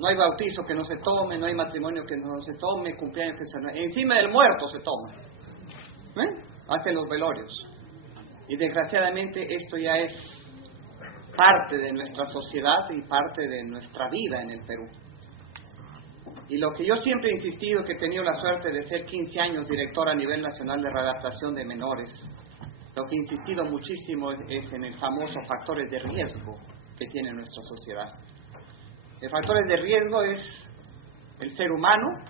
No hay bautizo que no se tome, no hay matrimonio que no se tome, cumpleaños que se no... Encima del muerto se toma, hasta en los velorios. Y desgraciadamente esto ya es parte de nuestra sociedad y parte de nuestra vida en el Perú. Y lo que yo siempre he insistido, que he tenido la suerte de ser 15 años director a nivel nacional de readaptación de menores, lo que he insistido muchísimo es en el famoso factores de riesgo que tiene nuestra sociedad. El factores de riesgo es el ser humano,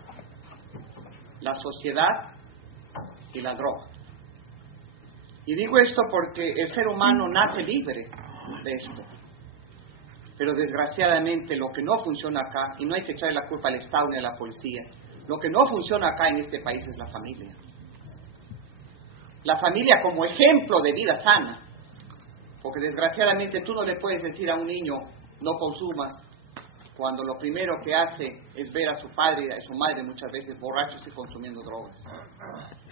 la sociedad y la droga. Y digo esto porque el ser humano nace libre de esto. Pero desgraciadamente lo que no funciona acá, y no hay que echarle la culpa al Estado ni a la policía, lo que no funciona acá en este país es la familia. La familia como ejemplo de vida sana. Porque desgraciadamente tú no le puedes decir a un niño, no consumas, cuando lo primero que hace es ver a su padre y a su madre muchas veces borrachos y consumiendo drogas.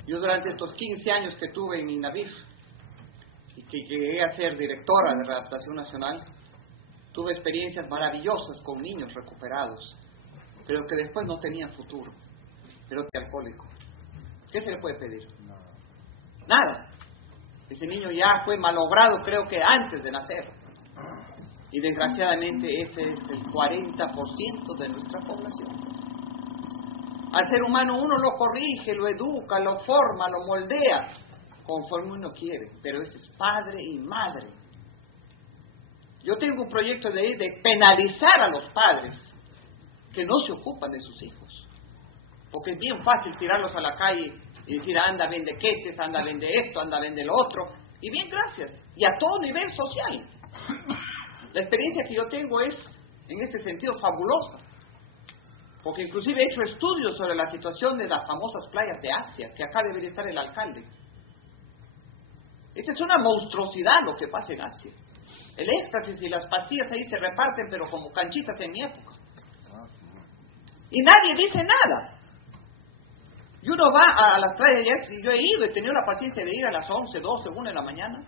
Yo durante estos 15 años que tuve en INAVIF y que llegué a ser directora de Readaptación Nacional, tuve experiencias maravillosas con niños recuperados, pero que después no tenían futuro, pero que alcohólico. ¿Qué se le puede pedir? Nada. Ese niño ya fue malogrado, creo que antes de nacer. Y desgraciadamente ese es el 40% de nuestra población. Al ser humano uno lo corrige, lo educa, lo forma, lo moldea, conforme uno quiere, pero ese es padre y madre. Yo tengo un proyecto de ley de penalizar a los padres que no se ocupan de sus hijos, porque es bien fácil tirarlos a la calle y decir, anda, vende quetes, anda, vende esto, anda, vende lo otro, y bien, gracias, y a todo nivel social. La experiencia que yo tengo es, en este sentido, fabulosa, porque inclusive he hecho estudios sobre la situación de las famosas playas de Asia, que acá debería estar el alcalde. Esta es una monstruosidad lo que pasa en Asia. El éxtasis y las pastillas ahí se reparten, pero como canchitas en mi época. Y nadie dice nada. Y uno va a las playas, y yo he ido, he tenido la paciencia de ir a las 11, 12, 1 de la mañana,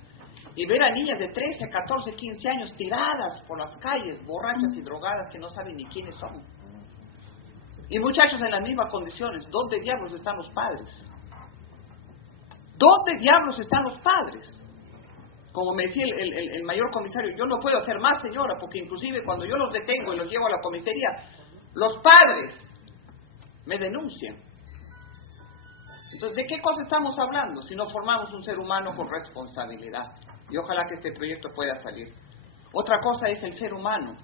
y ver a niñas de 13, 14, 15 años tiradas por las calles, borrachas y drogadas, que no saben ni quiénes son. Y muchachos en las mismas condiciones. ¿Dónde diablos están los padres? ¿Dónde diablos están los padres? Como me decía el mayor comisario, yo no puedo hacer más, señora, porque inclusive cuando yo los detengo y los llevo a la comisaría, los padres me denuncian. Entonces, ¿de qué cosa estamos hablando si no formamos un ser humano con responsabilidad? Y ojalá que este proyecto pueda salir. Otra cosa es el ser humano.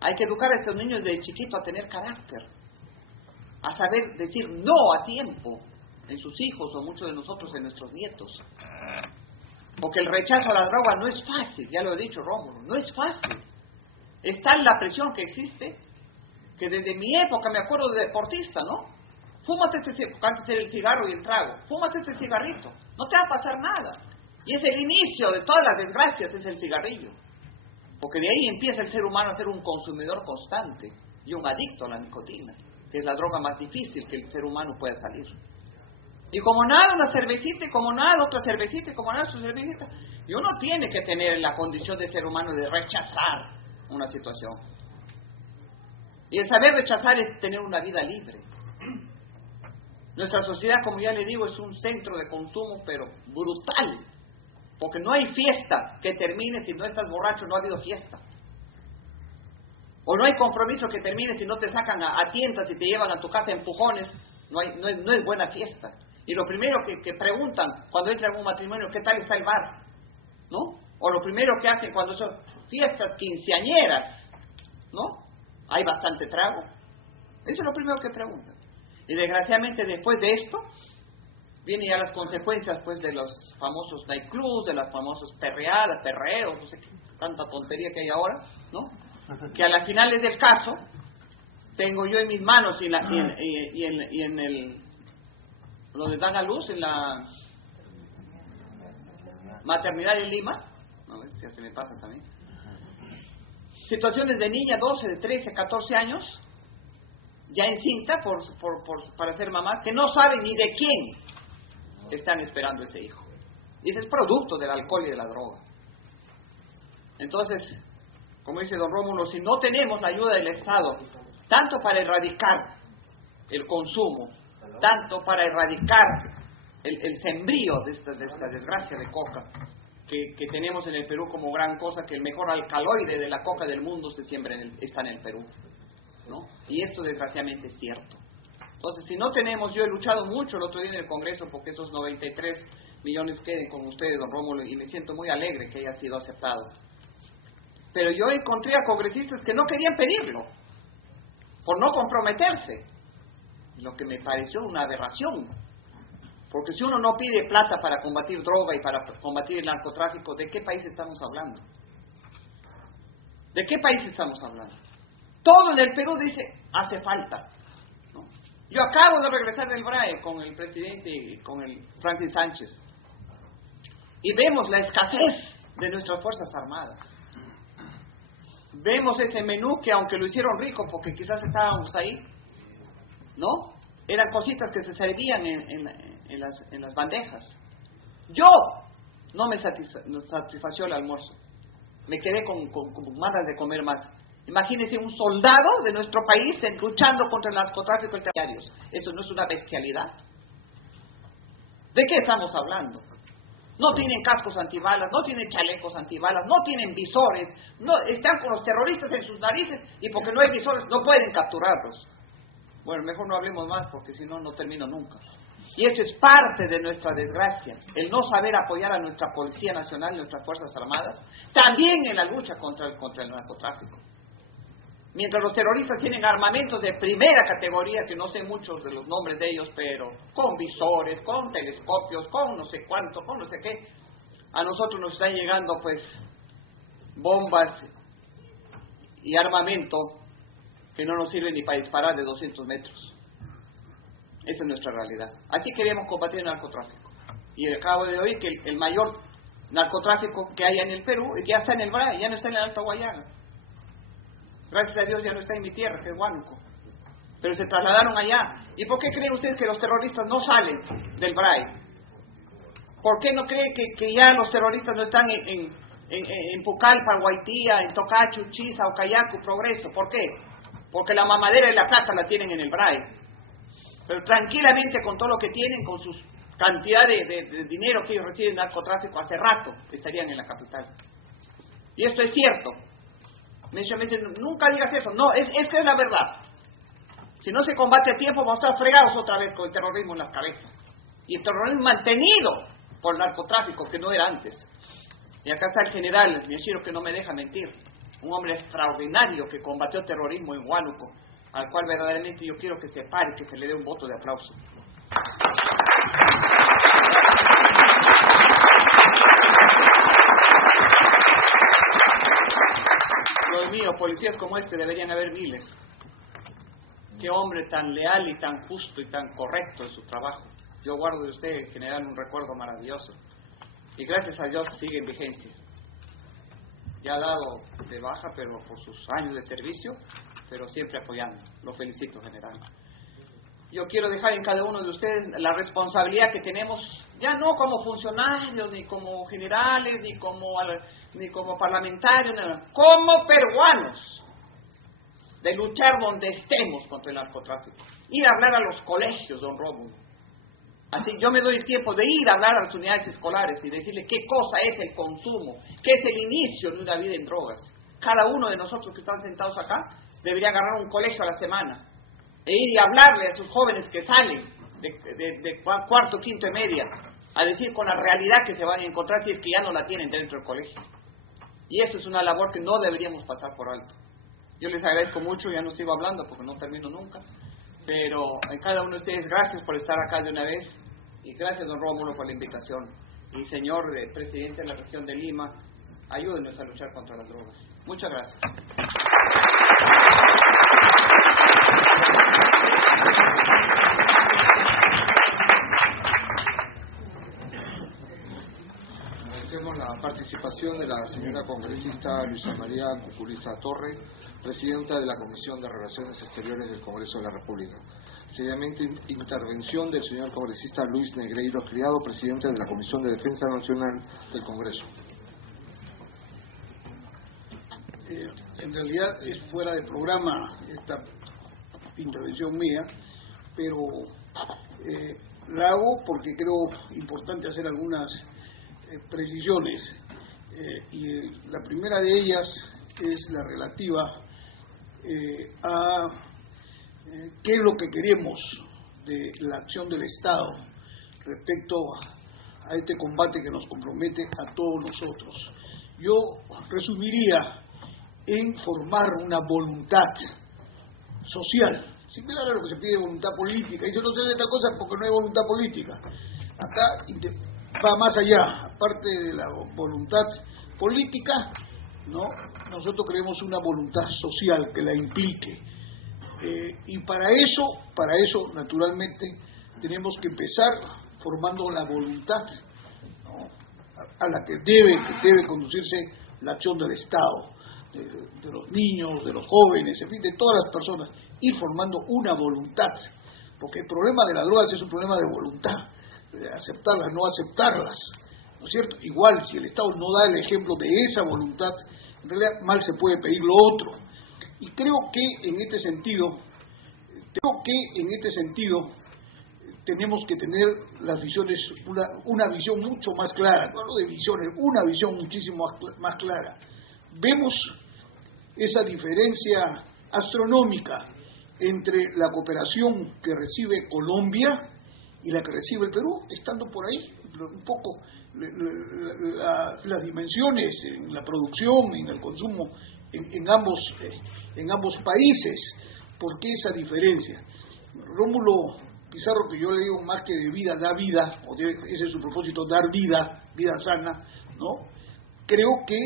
Hay que educar a estos niños desde chiquito a tener carácter, a saber decir no a tiempo en sus hijos o muchos de nosotros en nuestros nietos. Porque el rechazo a la droga no es fácil, ya lo he dicho Rómulo, no es fácil. Es tal la presión que existe que desde mi época, me acuerdo de deportista, ¿no? Fúmate antes era el cigarro y el trago, fúmate este cigarrito, no te va a pasar nada. Y es el inicio de todas las desgracias, es el cigarrillo. Porque de ahí empieza el ser humano a ser un consumidor constante y un adicto a la nicotina, que es la droga más difícil que el ser humano pueda salir. Y como nada, una cervecita, y como nada, otra cervecita, y como nada, otra cervecita. Y uno tiene que tener la condición de ser humano de rechazar una situación. Y el saber rechazar es tener una vida libre. Nuestra sociedad, como ya le digo, es un centro de consumo, pero brutal. Porque no hay fiesta que termine si no estás borracho, no ha habido fiesta. O no hay compromiso que termine si no te sacan a tientas y te llevan a tu casa empujones. No es buena fiesta. Y lo primero que preguntan cuando entran en un matrimonio, ¿qué tal está el bar? ¿No? O lo primero que hacen cuando son fiestas quinceañeras, ¿no? ¿Hay bastante trago? Eso es lo primero que preguntan. Y desgraciadamente después de esto, vienen ya las consecuencias pues de los famosos nightclubs, de las famosas perreadas, perreos, no sé qué, tanta tontería que hay ahora, ¿no? Que a las finales del caso, tengo yo en mis manos y en el donde dan a luz en la maternidad en Lima, no, ya se me pasa también, situaciones de niña 12, de 13, 14 años, ya encinta para ser mamás, que no saben ni de quién están esperando ese hijo. Y ese es producto del alcohol y de la droga. Entonces, como dice don Rómulo, si no tenemos la ayuda del Estado, tanto para erradicar el consumo, tanto para erradicar el sembrío de esta desgracia de coca que tenemos en el Perú como gran cosa, que el mejor alcaloide de la coca del mundo está en el Perú, ¿no? Y esto desgraciadamente es cierto. Entonces, si no tenemos, yo he luchado mucho el otro día en el Congreso porque esos 93 millones queden con ustedes, don Rómulo, y me siento muy alegre que haya sido aceptado. Pero yo encontré a congresistas que no querían pedirlo, por no comprometerse, lo que me pareció una aberración. Porque si uno no pide plata para combatir droga y para combatir el narcotráfico, ¿de qué país estamos hablando? ¿De qué país estamos hablando? Todo en el Perú dice, hace falta, ¿no? Yo acabo de regresar del BRAE con el presidente y con el Francis Sánchez. Y vemos la escasez de nuestras Fuerzas Armadas. vemos ese menú que aunque lo hicieron rico porque quizás estábamos ahí, ¿no? Eran cositas que se servían en las bandejas. Yo no me satisfació el almuerzo. Me quedé con ganas de comer más. Imagínense un soldado de nuestro país luchando contra el narcotráfico y diarios. ¿Eso no es una bestialidad? ¿De qué estamos hablando? No tienen cascos antibalas, no tienen chalecos antibalas, no tienen visores, no están con los terroristas en sus narices y porque no hay visores no pueden capturarlos. Bueno, mejor no hablemos más porque si no, no termino nunca. Y esto es parte de nuestra desgracia, el no saber apoyar a nuestra Policía Nacional y nuestras Fuerzas Armadas, también en la lucha contra el narcotráfico. Mientras los terroristas tienen armamentos de primera categoría, que no sé muchos de los nombres de ellos, pero con visores, con telescopios, con no sé cuánto, con no sé qué, a nosotros nos están llegando pues bombas y armamento que no nos sirve ni para disparar de 200 metros. Esa es nuestra realidad. Así queremos combatir el narcotráfico. Y acabo de oír que el mayor narcotráfico que hay en el Perú ya está en el BRAE, ya no está en el Alto Guayana. Gracias a Dios ya no está en mi tierra, que es Huánuco. Pero se trasladaron allá. ¿Y por qué creen ustedes que los terroristas no salen del BRAE? ¿Por qué no creen que ya los terroristas no están en Pucallpa, Guaitía, en Tocacho, Chiza, Ucayacu, Progreso? ¿Por qué? Porque la mamadera y la plata la tienen en el BRAE. Pero tranquilamente con todo lo que tienen, con sus cantidad de dinero que ellos reciben de narcotráfico, hace rato estarían en la capital. Y esto es cierto. Me dicen, nunca digas eso. No, es que es la verdad. Si no se combate a tiempo, vamos a estar fregados otra vez con el terrorismo en las cabezas. Y el terrorismo mantenido por el narcotráfico, que no era antes. Y acá está el general Miyashiro, que no me deja mentir. Un hombre extraordinario que combatió terrorismo en Huánuco, al cual verdaderamente yo quiero que se pare, que se le dé un voto de aplauso. Dios mío, policías como este deberían haber miles. Qué hombre tan leal y tan justo y tan correcto en su trabajo. Yo guardo de usted, en general, un recuerdo maravilloso. Y gracias a Dios sigue en vigencia. Ya ha dado de baja, pero por sus años de servicio, pero siempre apoyando. Lo felicito, general. Yo quiero dejar en cada uno de ustedes la responsabilidad que tenemos, ya no como funcionarios, ni como generales, ni como parlamentarios, como peruanos, de luchar donde estemos contra el narcotráfico. Ir a hablar a los colegios, don Rómulo. Así yo me doy el tiempo de ir a hablar a las unidades escolares y decirle qué cosa es el consumo, qué es el inicio de una vida en drogas. Cada uno de nosotros que están sentados acá debería agarrar un colegio a la semana e ir y hablarle a sus jóvenes que salen de cuarto, quinto y media, a decir con la realidad que se van a encontrar si es que ya no la tienen dentro del colegio. Y eso es una labor que no deberíamos pasar por alto. Yo les agradezco mucho, ya no sigo hablando porque no termino nunca, pero a cada uno de ustedes gracias por estar acá de una vez y gracias, don Rómulo, por la invitación. Y señor presidente de la región de Lima, ayúdenos a luchar contra las drogas. Muchas gracias. Agradecemos la participación de la señora congresista Luisa María Cucuriza Torre, presidenta de la Comisión de Relaciones Exteriores del Congreso de la República. Seguidamente, intervención del señor congresista Luis Negreiro Criado, presidente de la Comisión de Defensa Nacional del Congreso. En realidad es fuera de programa esta intervención mía, pero la hago porque creo importante hacer algunas precisiones. Y la primera de ellas es la relativa a qué es lo que queremos de la acción del Estado respecto a este combate que nos compromete a todos nosotros. Yo resumiría en formar una voluntad social, similar a lo que se pide voluntad política. Y yo no sé de esta cosa porque no hay voluntad política. Acá va más allá, aparte de la voluntad política, ¿no? Nosotros queremos una voluntad social que la implique. Y para eso, naturalmente, tenemos que empezar formando la voluntad, ¿no?, a la que debe conducirse la acción del Estado. de los niños, de los jóvenes, en fin, de todas las personas, ir formando una voluntad, porque el problema de las drogas es un problema de voluntad, de aceptarlas, no aceptarlas, ¿no es cierto? Igual, si el Estado no da el ejemplo de esa voluntad, en realidad mal se puede pedir lo otro. Y creo que en este sentido tenemos que tener las visiones, una visión mucho más clara, no hablo de visiones, una visión muchísimo más clara. Vemos esa diferencia astronómica entre la cooperación que recibe Colombia y la que recibe el Perú, estando por ahí, un poco las dimensiones en la producción, en el consumo, en ambos países. ¿Por qué esa diferencia? Rómulo Pizarro, que yo le digo más que de vida, da vida, ese es su propósito, dar vida, vida sana, ¿no? Creo que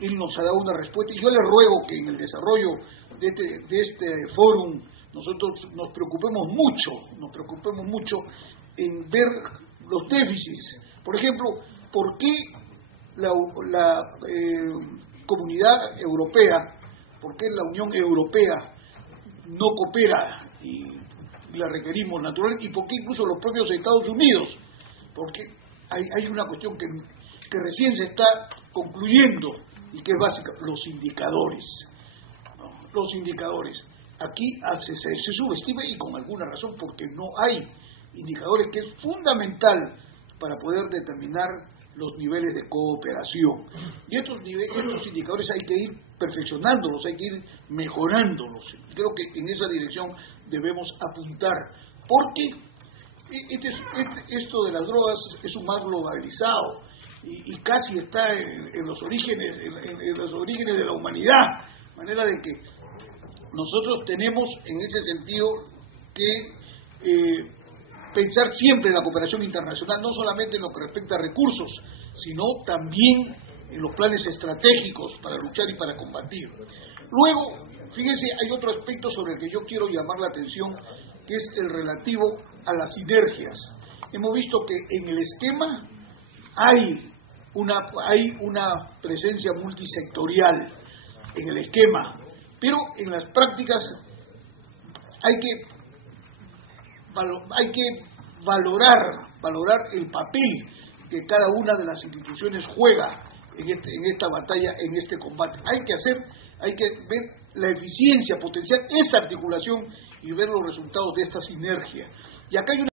él nos ha dado una respuesta y yo le ruego que en el desarrollo de este fórum nosotros nos preocupemos mucho en ver los déficits. Por ejemplo, ¿por qué la comunidad europea, por qué la Unión Europea no coopera y la requerimos naturalmente, y por qué incluso los propios Estados Unidos? Porque hay una cuestión que recién se está concluyendo y que es básica: los indicadores, ¿no? Los indicadores. Aquí se subestima, y con alguna razón, porque no hay indicadores, que es fundamental para poder determinar los niveles de cooperación. Y estos indicadores hay que ir perfeccionándolos, hay que ir mejorándolos. Creo que en esa dirección debemos apuntar, porque esto de las drogas es un mal globalizado y casi está en los orígenes de la humanidad, de manera de que nosotros tenemos en ese sentido que pensar siempre en la cooperación internacional, no solamente en lo que respecta a recursos, sino también en los planes estratégicos para luchar y para combatir. Luego, fíjense, hay otro aspecto sobre el que yo quiero llamar la atención, que es el relativo a las sinergias. Hemos visto que en el esquema hay una presencia multisectorial en el esquema, pero en las prácticas hay que valorar el papel que cada una de las instituciones juega en esta batalla, en este combate. Hay que ver la eficiencia, potenciar esa articulación y ver los resultados de esta sinergia. Y acá hay una